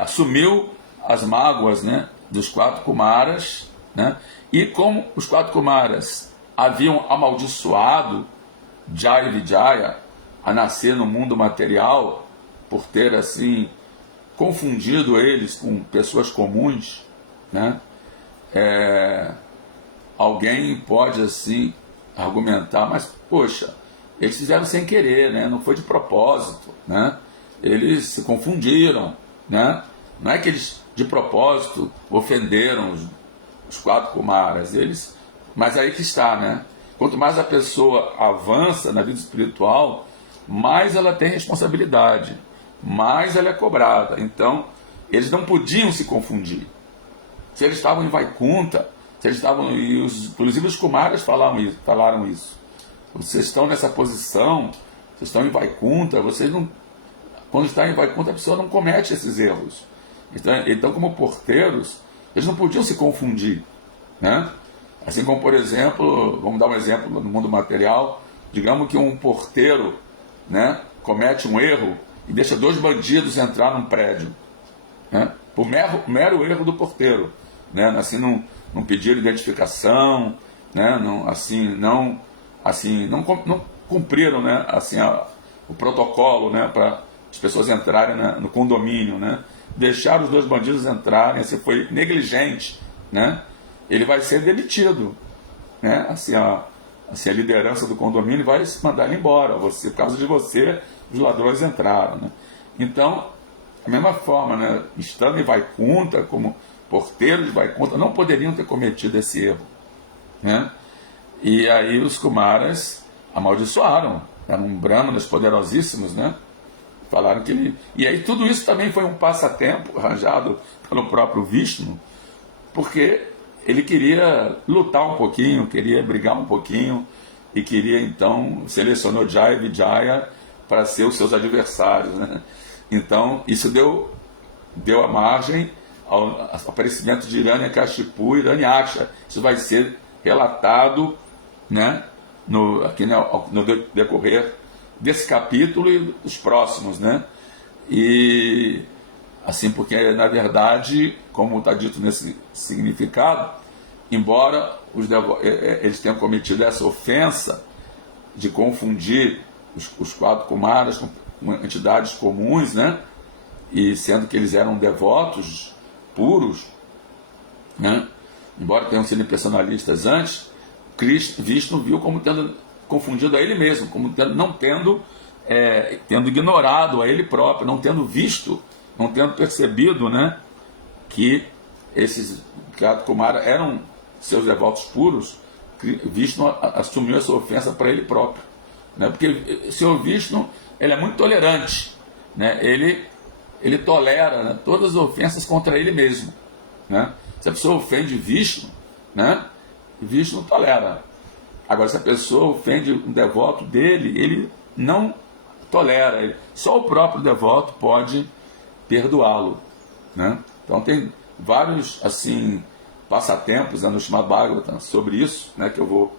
assumiu as mágoas, né, dos 4 Kumaras, né? E como os 4 Kumaras haviam amaldiçoado Jaya e Vijaya a nascer no mundo material, por ter assim confundido eles com pessoas comuns, né? Alguém pode assim argumentar, mas poxa, eles fizeram sem querer, né? Não foi de propósito, né? Eles se confundiram, né? Não é que eles de propósito ofenderam os 4 Kumaras, mas aí que está, né? Quanto mais a pessoa avança na vida espiritual, mais ela tem responsabilidade, mais ela é cobrada. Então, eles não podiam se confundir. Se eles estavam em Vaikunta, se eles estavam, inclusive os Kumaras falaram isso. Vocês estão nessa posição, vocês estão em Vaikunta, vocês não, quando está em Vaikunta a pessoa não comete esses erros. Então, como porteiros, eles não podiam se confundir, né? Assim como, por exemplo, vamos dar um exemplo no mundo material, digamos que um porteiro, né, comete um erro e deixa 2 bandidos entrar num prédio, né, por mero erro do porteiro, né, assim não pediram identificação, né, não cumpriram, né, assim, o protocolo, né, para as pessoas entrarem, né, no condomínio, né, deixaram os 2 bandidos entrarem, assim, foi negligente, né, ele vai ser demitido, né, assim a liderança do condomínio vai mandar ele embora, por causa de você, os ladrões entraram, né? Então, da mesma forma, né, estando em Vaikunta, como porteiros de Vaikunta, não poderiam ter cometido esse erro, né? E aí os Kumaras amaldiçoaram, eram brahmanas poderosíssimos, né? Falaram que ele... E aí tudo isso também foi um passatempo arranjado pelo próprio Vishnu, porque ele queria lutar um pouquinho, queria brigar um pouquinho, e queria então, selecionou Jaya e Vijaya para ser os seus adversários, né? Então, isso deu a margem ao aparecimento de Hiranyakashipu e Hiranyaksha. Isso vai ser relatado, né, aqui no decorrer desse capítulo e dos próximos, né? E assim, porque na verdade, como está dito nesse significado, embora eles tenham cometido essa ofensa de confundir os 4 Kumaras com entidades comuns, né? E sendo que eles eram devotos puros, né? Embora tenham sido personalistas antes, Vishnu viu como tendo confundido a ele mesmo, como não tendo ignorado a ele próprio, não tendo visto, não tendo percebido, né, que esses 4 Kumaras eram seus devotos puros. Vishnu assumiu essa ofensa para ele próprio, né? Porque o Senhor Vishnu, ele é muito tolerante, né? Ele tolera, né, todas as ofensas contra ele mesmo, né? Se a pessoa ofende Vishnu, né, Vishnu tolera. Agora, se a pessoa ofende um devoto dele, ele não tolera. Só o próprio devoto pode perdoá-lo, né? Então tem vários assim passatempos, né, no Srimad Bhagavatam sobre isso, né, que eu vou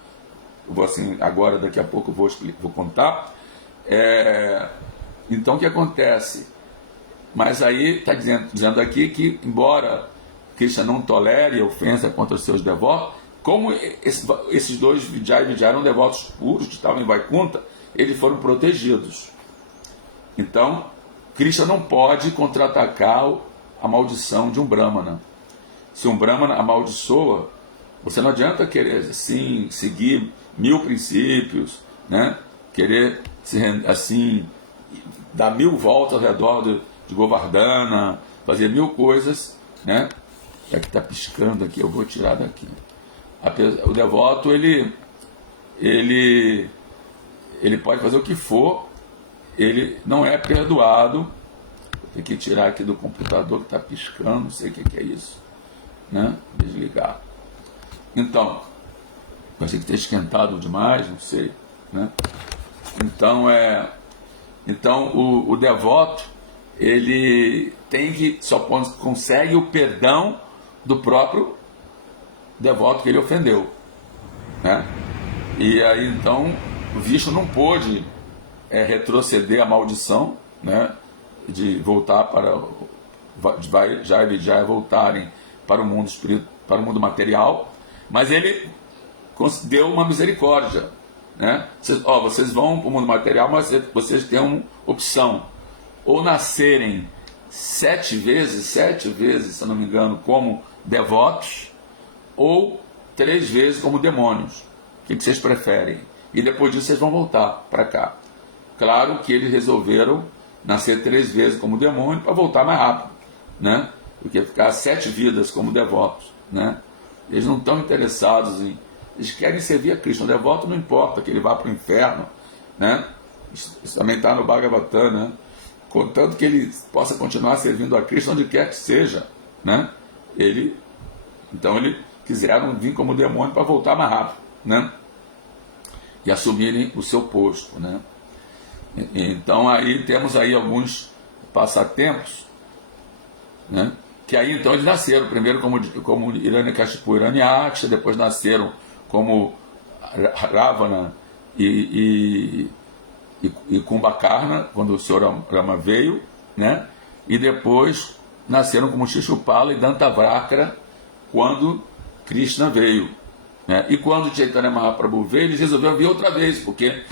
assim, agora daqui a pouco vou contar. Então o que acontece? Mas aí está dizendo aqui que, embora Krishna não tolere a ofensa contra os seus devotos, como esses dois Vijay e Vijay eram devotos puros que estavam em Vaikuntha, eles foram protegidos. Então, Krishna não pode contra-atacar a maldição de um Brahmana. Se um Brahmana amaldiçoa, você não adianta querer assim seguir 1000 princípios, né? Querer assim dar 1000 voltas ao redor de Govardhana, fazer 1000 coisas, né? É que está piscando aqui, eu vou tirar daqui. O devoto, ele pode fazer o que for, ele não é perdoado. Tem que tirar aqui do computador que está piscando, não sei o que é isso, né? Desligar. Então, eu achei que está esquentado demais, não sei, né? Então o devoto, ele só consegue o perdão do próprio devoto que ele ofendeu, né? E aí então o Vishnu não pôde retroceder a maldição, né, de voltar Jai e Vijay voltarem para o mundo espírito, para o mundo material, mas ele deu uma misericórdia, né? Vocês vão para o mundo material, mas vocês têm uma opção: ou nascerem 7 vezes, se eu não me engano, como devotos, ou 3 vezes como demônios. O que vocês preferem? E depois disso vocês vão voltar para cá. Claro que eles resolveram nascer 3 vezes como demônio para voltar mais rápido, né? Porque ficar 7 vidas como devotos, né? Eles não estão interessados eles querem servir a Krishna. O devoto não importa que ele vá para o inferno, né? Isso também está no Bhagavatam, né? Contanto que ele possa continuar servindo a Krishna onde quer que seja, né? Então eles quiseram vir como demônio para voltar mais rápido, né? E assumirem o seu posto, né? Então aí temos aí alguns passatempos, né? Que aí então eles nasceram primeiro como Hiranyakashipu e Hiranyaksha, depois nasceram como Ravana e Kumbhakarna, quando o Senhor Rama veio, né? E depois nasceram como Shishupala e Dantavakra quando Krishna veio, né? E quando Chaitanya Mahaprabhu veio, eles resolveram vir outra vez, porque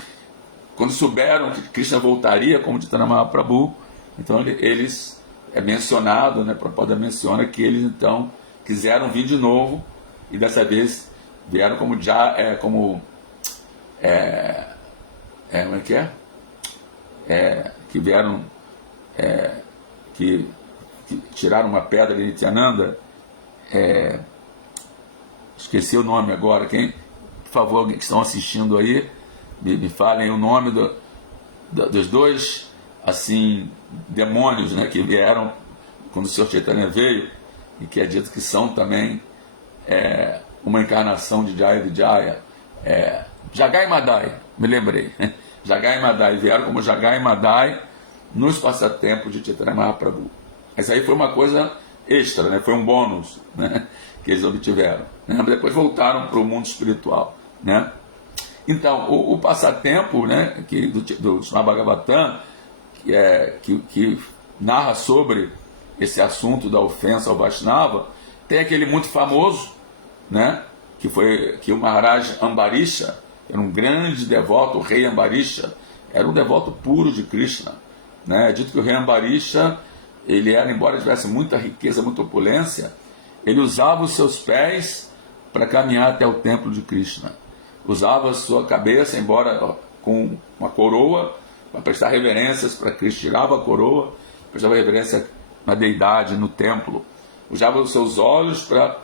quando souberam que Krishna voltaria como Chaitanya Mahaprabhu, então eles, é mencionado, né, Prabhupada menciona que eles então quiseram vir de novo, e dessa vez vieram como como é que que vieram que tiraram uma pedra de Nityananda, esqueci o nome agora. Quem, por favor, alguém que estão assistindo aí, me falem o nome dos dois assim demônios, né, que vieram quando o Senhor Chaitanya veio, e que é dito que são também uma encarnação de Jaya Vijaya. Jagai Madai, me lembrei. Jagai e Madai vieram como Jagai e Madai nos passatempos de Chaitanya Mahaprabhu. Essa aí foi uma coisa extra, né? Foi um bônus, né? Que eles obtiveram, né? Depois voltaram para o mundo espiritual, né? Então, o passatempo, né, do Bhagavatam, que narra sobre esse assunto da ofensa ao Vaishnava, tem aquele muito famoso, né, que o Maharaj Ambarisha era um grande devoto, o rei Ambarisha era um devoto puro de Krishna, né? É dito que o rei Ambarisha, ele era, embora tivesse muita riqueza, muita opulência, ele usava os seus pés para caminhar até o templo de Krishna. Usava a sua cabeça, embora com uma coroa, para prestar reverências para Krishna. Tirava a coroa, prestava reverência na deidade, no templo. Usava os seus olhos para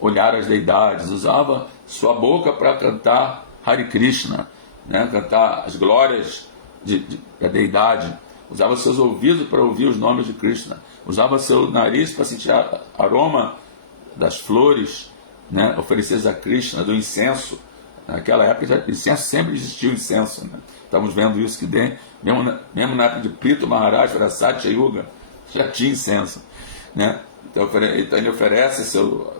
olhar as deidades. Usava sua boca para cantar Hare Krishna, né? Cantar as glórias da deidade. Usava seus ouvidos para ouvir os nomes de Krishna. Usava seu nariz para sentir aroma das flores, né? Oferecidas a Krishna, do incenso. Naquela época, incenso sempre existiu incenso, né? Estamos vendo isso que mesmo na época de Prithu Maharaj, era Satya Yuga, já tinha incenso, né? Então ele oferece seu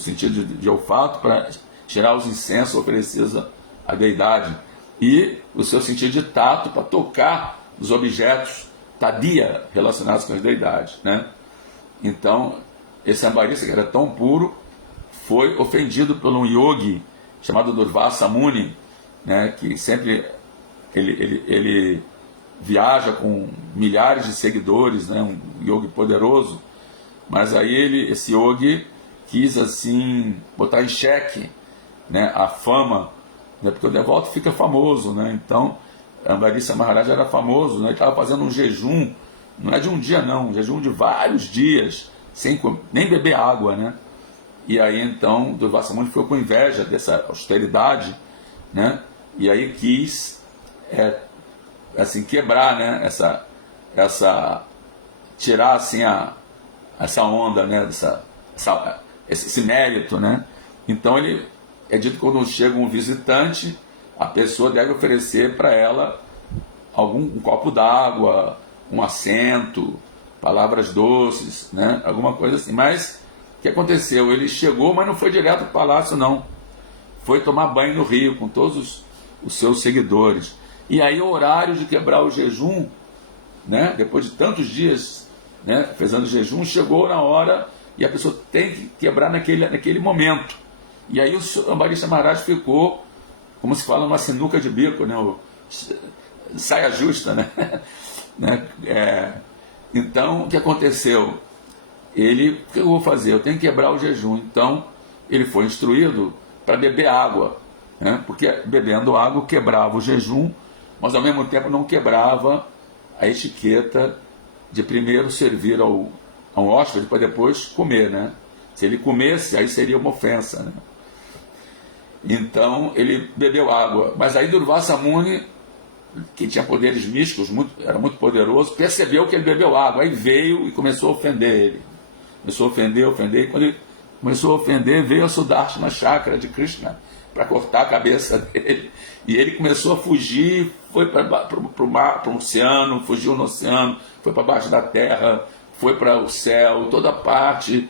sentido de olfato para tirar os incensos oferecidos à deidade, e o seu sentido de tato para tocar os objetos tadia relacionados com as deidades, né? Então, esse Ambarissa, que era tão puro, foi ofendido por um yogi chamado Durvasa Muni, né, que sempre ele viaja com milhares de seguidores, né, um yogi poderoso, mas aí esse yogi quis assim botar em xeque, né, a fama, né, porque o devoto fica famoso, né? Então Ambarissa Maharaj era famoso, né? Ele estava fazendo um jejum, não é de um dia não, um jejum de vários dias, sem nem beber água, né? E aí então Durvasa Muni ficou com inveja dessa austeridade, né? E aí quis assim quebrar, né? Essa tirar assim essa onda, né? Esse mérito, né? Então é dito que quando chega um visitante, a pessoa deve oferecer para ela um copo d'água, um assento, palavras doces, né? Alguma coisa assim. Mas o que aconteceu? Ele chegou, mas não foi direto para o palácio, não. Foi tomar banho no rio com todos os seus seguidores. E aí o horário de quebrar o jejum, né? Depois de tantos dias, né, fazendo jejum, chegou na hora e a pessoa tem que quebrar naquele momento. E aí o Ambarissa Maharaj ficou, como se fala, uma sinuca de bico, né? Saia justa, né? Então, o que aconteceu? O que eu vou fazer? Eu tenho que quebrar o jejum. Então, ele foi instruído para beber água, né? Porque bebendo água quebrava o jejum, mas ao mesmo tempo não quebrava a etiqueta de primeiro servir a um hóspede para depois comer, né? Se ele comesse, aí seria uma ofensa, né? Então ele bebeu água, mas aí Durvasa Muni, que tinha poderes místicos, era muito poderoso, percebeu que ele bebeu água, aí veio e começou a ofender ele. Começou a ofender, e quando ele começou a ofender, veio a Sudarshana Chakra de Krishna para cortar a cabeça dele. E ele começou a fugir, foi para o oceano, fugiu no oceano, foi para baixo da terra, foi para o céu, toda parte,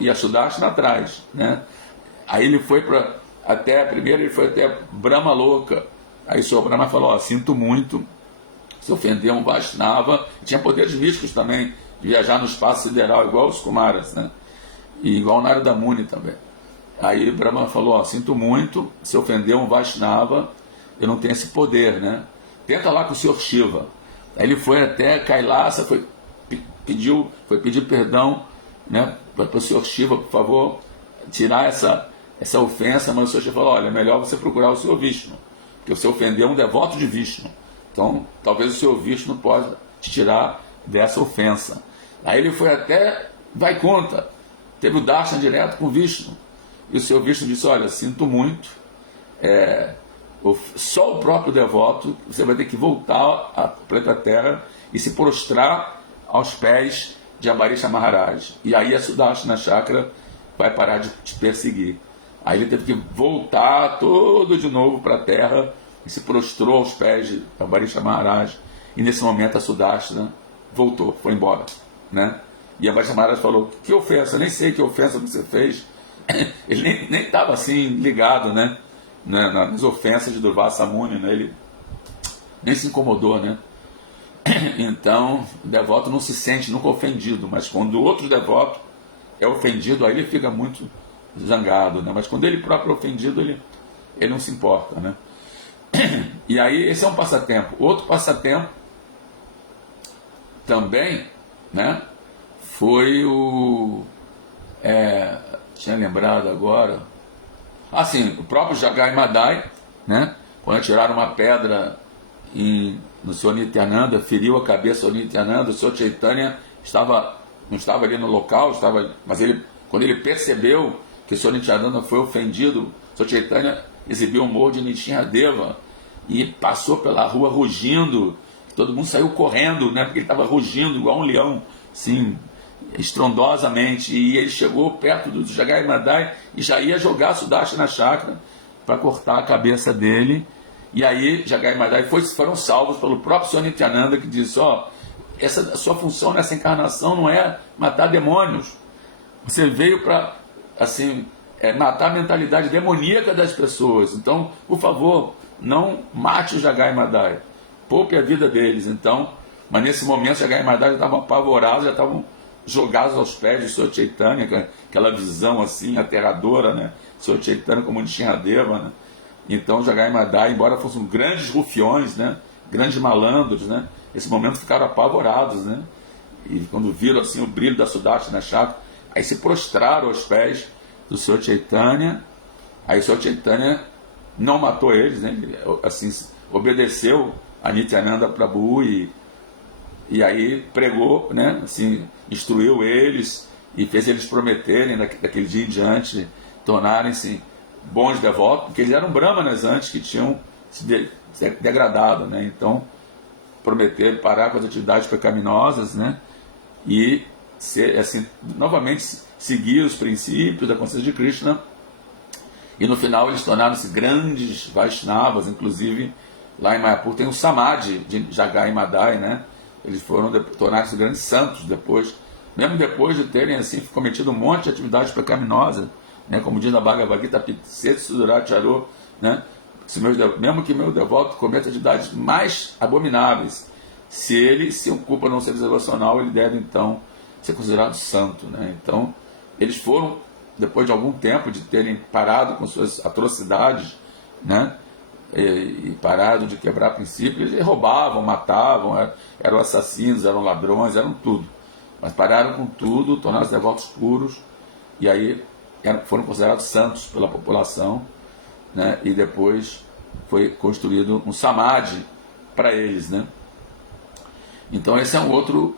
e a Sudarshana atrás, né? Aí ele foi primeiro ele foi até Brahma Loka. Aí o Senhor Brahma falou: sinto muito, se ofender um Vaishnava. Tinha poderes místicos também, de viajar no espaço sideral, igual os Kumaras, né? E igual o Narada Muni também. Aí Brahma falou: sinto muito, se ofender um Vaishnava, eu não tenho esse poder, né? Tenta lá com o Senhor Shiva. Aí ele foi até Kailasa, foi pedir perdão, né, para o Senhor Shiva, por favor, tirar essa ofensa, mas o Senhor Shiva falou: olha, é melhor você procurar o Senhor Vishnu, porque você ofendeu um devoto de Vishnu, então talvez o Senhor Vishnu possa te tirar dessa ofensa. Aí ele foi até Vaikunta, teve o darshan direto com Vishnu, e o Senhor Vishnu disse: olha, sinto muito, só o próprio devoto, você vai ter que voltar à planeta Terra e se prostrar aos pés de Ambarissa Maharaj, e aí a Sudarshana Chakra vai parar de te perseguir. Aí ele teve que voltar todo de novo para a Terra e se prostrou aos pés de Ambarish Maharaj, e nesse momento a Sudashna voltou, foi embora, né? E Ambarish Maharaj falou: que ofensa, nem sei que ofensa você fez. Ele nem estava assim ligado, né, nas ofensas de Durvasa Muni, né? Ele nem se incomodou, né? Então o devoto não se sente nunca ofendido, mas quando outro devoto é ofendido, aí ele fica muito zangado, né? Mas quando ele próprio é ofendido, ele não se importa, né? E aí esse é um passatempo. Outro passatempo também, né, foi o... tinha lembrado agora... o próprio Jagai Madai, né, quando tiraram uma pedra no Sr. Nityananda, feriu a cabeça do Nityananda, o Sr. Chaitanya não estava ali no local, mas quando ele percebeu que o Sr. Nityananda foi ofendido, o Sr. Chaitanya exibiu um humor de Nityanadeva e passou pela rua rugindo. Todo mundo saiu correndo, né, porque ele estava rugindo igual um leão, assim, estrondosamente. E ele chegou perto do Jagai Madai e já ia jogar Sudashna Chakra para cortar a cabeça dele. E aí Jagai Madai foram salvos pelo próprio Sr. Nityananda, que disse: a sua função nessa encarnação não é matar demônios. Você veio para, assim, matar a mentalidade demoníaca das pessoas. Então, por favor, não mate o Jagai Madai, poupe a vida deles. Então, mas nesse momento os Jagai Madai já estavam apavorados, já estavam jogados aos pés do Sr. Chaitanya, aquela visão assim aterradora, né? Sr. Chaitanya como Nityanadeva, né? Então os Jagai Madai, embora fossem grandes rufiões, né, grandes malandros, né, nesse momento ficaram apavorados, né? E quando viram assim o brilho da Sudashna Chakra, aí se prostraram aos pés do Sr. Chaitanya. Aí o Sr. Chaitanya não matou eles, né? Ele, assim, obedeceu a Nityananda Prabhu e aí pregou, né? Assim, instruiu eles e fez eles prometerem daquele dia em diante tornarem-se bons devotos, porque eles eram brahmanas antes que tinham se degradado, né? Então prometeram parar com as atividades pecaminosas, né? E assim, novamente seguir os princípios da consciência de Krishna. E no final eles tornaram-se grandes Vaishnavas. Inclusive lá em Mayapur tem o Samadhi de Jagai Madai, né? Eles tornaram-se grandes santos depois, mesmo depois de terem assim cometido um monte de atividades pecaminosas, né? Como diz na Bhagavad Gita, Pitset Suduracharo, né? Mesmo que meu devoto cometa atividades mais abomináveis, se ele se ocupa num serviço devocional, ele deve então ser considerado santo, né? Então eles foram, depois de algum tempo de terem parado com suas atrocidades, né, e parado de quebrar princípios, eles roubavam, matavam, eram assassinos, eram ladrões, eram tudo. Mas pararam com tudo, tornaram-se devotos puros, e aí foram considerados santos pela população, né, e depois foi construído um samadhi para eles, né. Então esse é um outro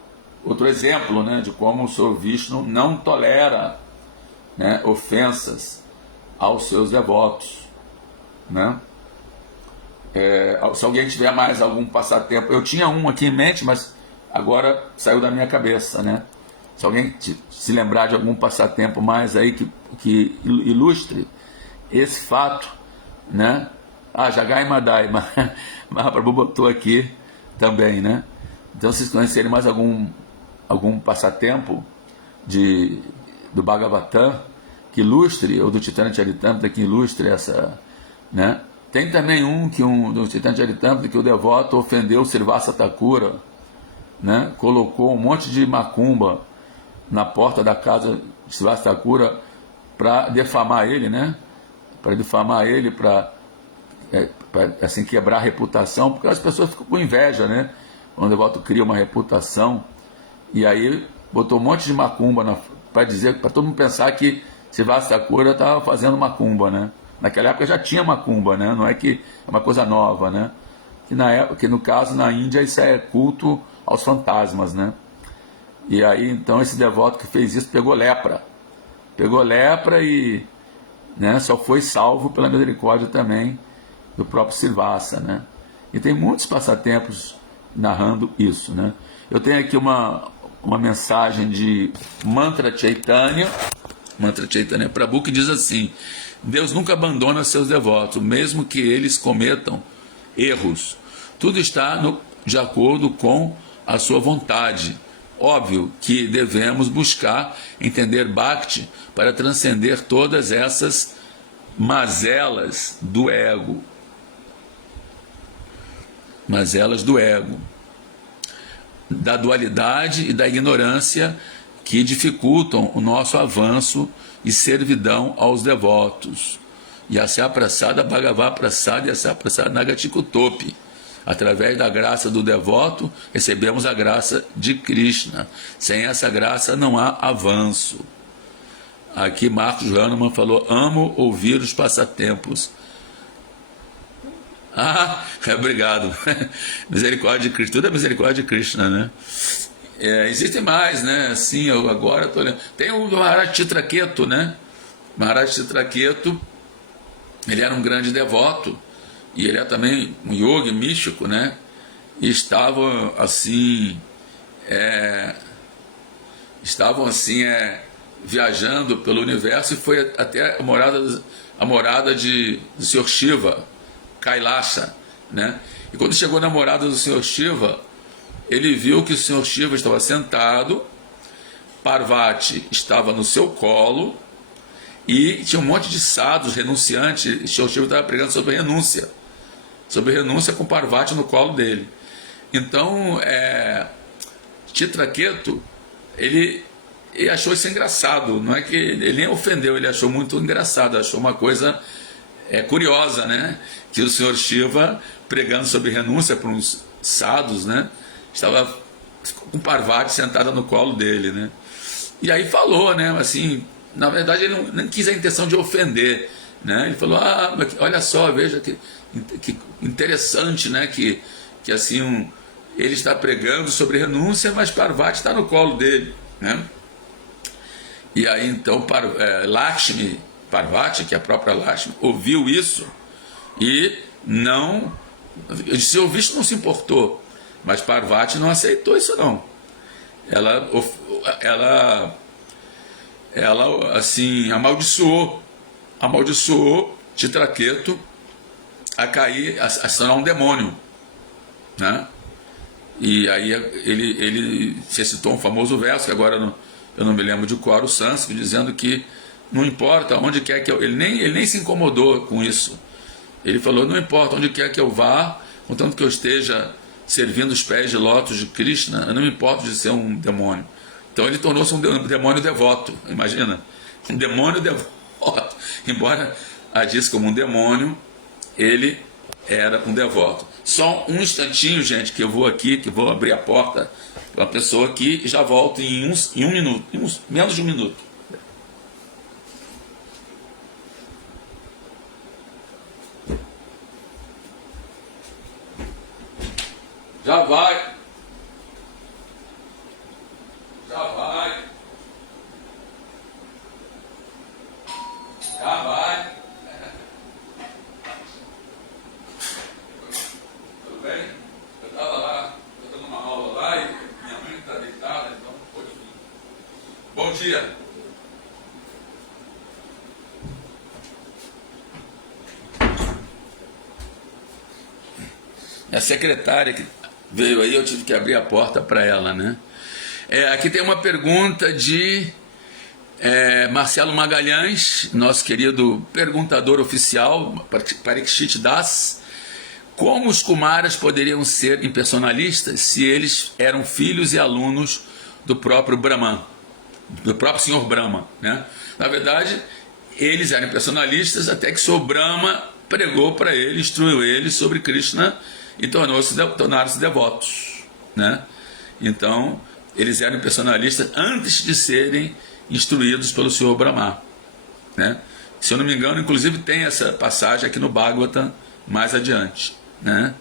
exemplo, né, de como o Senhor Vishnu não tolera, né, ofensas aos seus devotos, né? Se alguém tiver mais algum passatempo, eu tinha um aqui em mente, mas agora saiu da minha cabeça, né? Se alguém se lembrar de algum passatempo mais aí que ilustre esse fato, né? Jagai Madai, Mahaprabhu botou aqui também, né? Então, se vocês conhecerem mais algum passatempo do Bhagavatam que ilustre, ou do Chaitanya Charitamrita que ilustre essa, né? Tem também do Chaitanya Charitamrita que o devoto ofendeu o Srivasa Thakura, né? Colocou um monte de macumba na porta da casa de Srivasa Thakura para defamar ele, né? Para defamar ele, para assim, quebrar a reputação, porque as pessoas ficam com inveja, né? Quando o devoto cria uma reputação, e aí botou um monte de macumba para dizer, para todo mundo pensar que Srivasa Thakura estava fazendo macumba, né? Naquela época já tinha macumba, né? Não é que é uma coisa nova, né? Que no caso na Índia isso é culto aos fantasmas, né? E aí então esse devoto que fez isso pegou lepra e, né, só foi salvo pela misericórdia também do próprio Srivasa, né? E tem muitos passatempos narrando isso, né? Eu tenho aqui uma mensagem de Mantra Chaitanya Prabhu, que diz assim: Deus nunca abandona seus devotos, mesmo que eles cometam erros. Tudo está de acordo com a sua vontade. Óbvio que devemos buscar entender Bhakti para transcender todas essas mazelas do ego. Mazelas do ego, da dualidade e da ignorância que dificultam o nosso avanço e servidão aos devotos. Yasya Prasada Bhagavá Prasada Yasya Prasada Nagatikutopi. Através da graça do devoto, recebemos a graça de Krishna. Sem essa graça não há avanço. Aqui Marcos Hahnemann falou: amo ouvir os passatempos. Obrigado. Misericórdia de Krishna. Tudo é misericórdia de Krishna, né? Existem mais, né? Assim, eu agora estou lendo. Tem o Maharaj Chitraketu, né? Maharaj Chitraketu, ele era um grande devoto. E ele é também um yogi místico, né? E estavam assim, viajando pelo universo, e foi até a morada do Sr. Shiva, Kailasha, né? E quando chegou na morada do Sr. Shiva, ele viu que o Sr. Shiva estava sentado, Parvati estava no seu colo, e tinha um monte de sadhus renunciantes. O Sr. Shiva estava pregando sobre renúncia com Parvati no colo dele. Então, Chitraketu, ele achou isso engraçado. Não é que ele nem ofendeu, ele achou muito engraçado, achou uma coisa curiosa, né? Que o Sr. Shiva, pregando sobre renúncia para uns sadhus, né? Estava com Parvati sentada no colo dele, né? E aí falou, né? Assim, na verdade ele nem quis a intenção de ofender, né? Ele falou: olha só, veja que interessante, né? Que assim, ele está pregando sobre renúncia, mas Parvati está no colo dele, né? E aí então Lakshmi, Parvati, que é a própria Lakshmi, ouviu isso e não, seu visto não se importou, mas Parvati não aceitou isso não. Ela assim amaldiçoou Chitraketu a cair, a se tornar um demônio, né? E aí ele citou um famoso verso, que agora eu não me lembro de cor, o sânscrito, dizendo que não importa onde quer que eu... Ele nem se incomodou com isso. Ele falou: não importa onde quer que eu vá, contanto que eu esteja servindo os pés de lótus de Krishna, eu não me importo de ser um demônio. Então ele tornou-se um demônio devoto, imagina, um demônio devoto. Embora agisse como um demônio, ele era um devoto. Só um instantinho, gente, que eu vou abrir a porta para uma pessoa aqui e já volto em um minuto, menos de um minuto. Já vai. Tudo bem? Eu estava lá, eu estou numa aula lá e minha mãe está deitada, então pode vir. Bom dia. A secretária que veio aí, eu tive que abrir a porta para ela, né? Aqui tem uma pergunta de Marcelo Magalhães, nosso querido perguntador oficial, Parikshit Das. Como os Kumaras poderiam ser impersonalistas se eles eram filhos e alunos do próprio Brahman, do próprio Senhor Brahma, né? Na verdade, eles eram impersonalistas até que o Senhor Brahma pregou para ele, instruiu ele sobre Krishna e tornaram-se devotos, né? Então, eles eram personalistas antes de serem instruídos pelo Senhor Brahma, né? Se eu não me engano, inclusive tem essa passagem aqui no Bhagavatam mais adiante, né?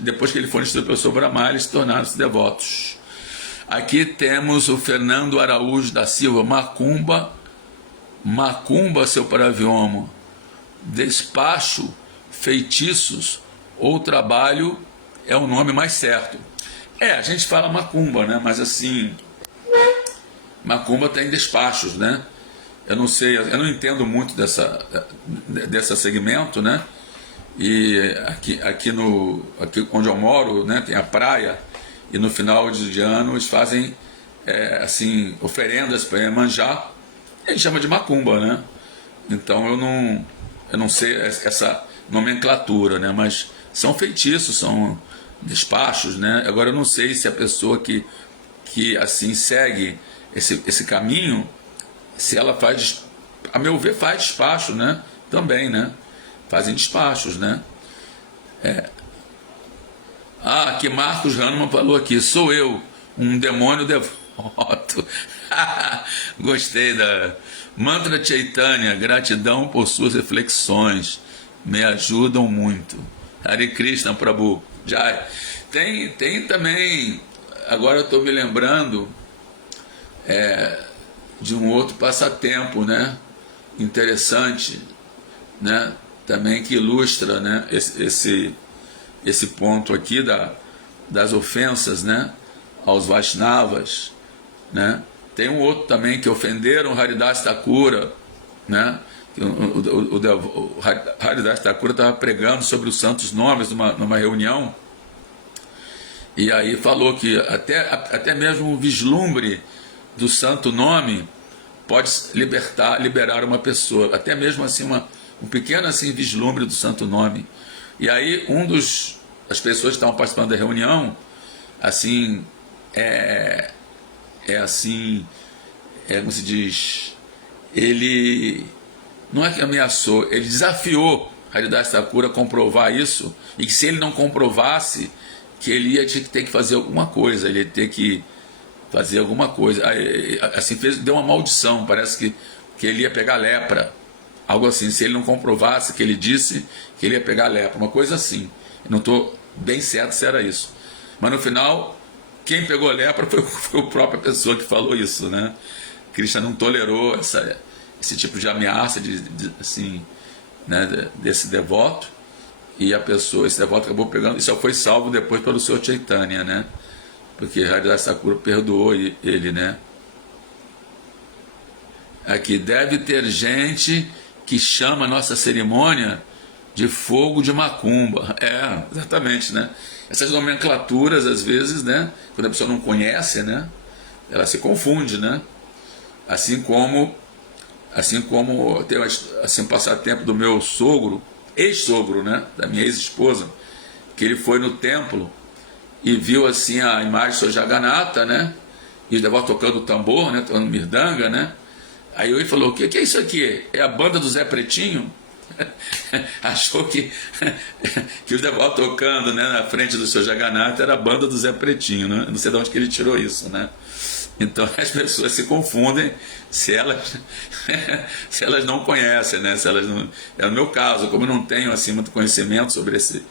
Depois que ele foi instruído pelo Senhor Brahma, eles tornaram-se devotos. Aqui temos o Fernando Araújo da Silva: Macumba, seu paraviomo, despacho, feitiços ou trabalho é o nome mais certo. A gente fala macumba, né? Mas assim, macumba tem despachos, né? Eu não sei, eu não entendo muito dessa segmento, né? E aqui onde eu moro, né, tem a praia, e no final de ano eles fazem assim, oferendas para Iemanjá, a gente chama de macumba, né? Então eu não sei essa nomenclatura, né? Mas são feitiços, são despachos, né? Agora eu não sei se a pessoa que assim segue esse caminho, se ela faz, a meu ver, faz despacho, né? Também, né? Fazem despachos, né? Aqui Marcos Hahnemann falou aqui, sou eu, um demônio devoto. Gostei da Mantra Chaitanya, gratidão por suas reflexões, me ajudam muito. Hare Krishna Prabhu. Já tem também, agora eu estou me lembrando de um outro passatempo, né? Interessante, né? Também que ilustra, né? esse ponto aqui das ofensas, né? Aos Vaishnavas, né? Tem um outro também que ofenderam Haridas Thakura, né? O Haridas Thakura estava pregando sobre os santos nomes numa reunião, e aí falou que até mesmo o vislumbre do santo nome pode liberar uma pessoa, até mesmo assim um pequeno assim vislumbre do santo nome. E aí as pessoas que estavam participando da reunião, assim, assim, como se diz, ele não é que ameaçou, ele desafiou Haridas Thakura a comprovar isso, e que se ele não comprovasse, que ele ia ter que fazer alguma coisa, ele ia ter que fazer alguma coisa, assim, deu uma maldição, parece que ele ia pegar lepra, algo assim, se ele não comprovasse que ele disse que ele ia pegar lepra, uma coisa assim. Eu não estou bem certo se era isso, mas no final quem pegou lepra foi a própria pessoa que falou isso, né? Krishna não tolerou esse tipo de ameaça assim, né, desse devoto, e esse devoto acabou pegando, e só foi salvo depois pelo Senhor Chaitanya, né? Porque Haridas Thakura perdoou ele, né? Aqui, deve ter gente que chama a nossa cerimônia de fogo de macumba. Exatamente, né? Essas nomenclaturas, às vezes, né? Quando a pessoa não conhece, né? Ela se confunde, né? Assim como tem assim, um passatempo do meu sogro, ex-sogro, né? Da minha ex-esposa, que ele foi no templo e viu assim a imagem do Senhor Jagannatha, né? E os devotos tocando tambor, né? Tocando mirdanga, né? Aí ele falou, o que é isso aqui? É a banda do Zé Pretinho? Achou que os devotos tocando, né, na frente do Senhor Jagannatha era a banda do Zé Pretinho, né? Não sei de onde que ele tirou isso, né? Então as pessoas se confundem se elas não conhecem, né? Se elas não, no meu caso, como eu não tenho assim muito conhecimento sobre esse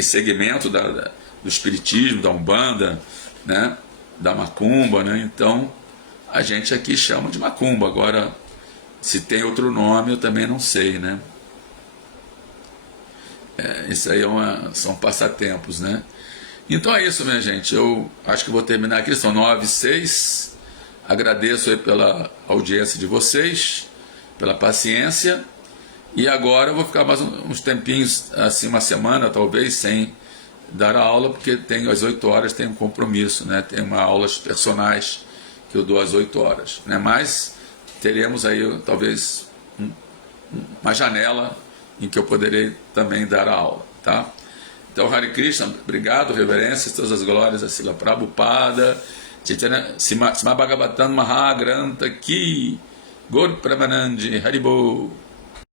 segmento do espiritismo, da Umbanda, né? Da macumba, né? Então a gente aqui chama de macumba. Agora, se tem outro nome, eu também não sei, né? Isso aí são passatempos, né? Então é isso, minha gente. Eu acho que vou terminar aqui. São 9h06. Agradeço aí pela audiência de vocês, pela paciência. E agora eu vou ficar mais uns tempinhos, assim, uma semana talvez, sem dar a aula, porque às 8 horas tem um compromisso, né? Tem aulas personais que eu dou às 8 horas, né? Mas teremos aí talvez uma janela em que eu poderei também dar a aula, tá? Então, Hare Krishna, obrigado, reverências, todas as glórias a Srila Prabhupada, Chaitanya Sima Bhagavatam Mahagrantha Ki, Gaur Pramanandi, Haribol.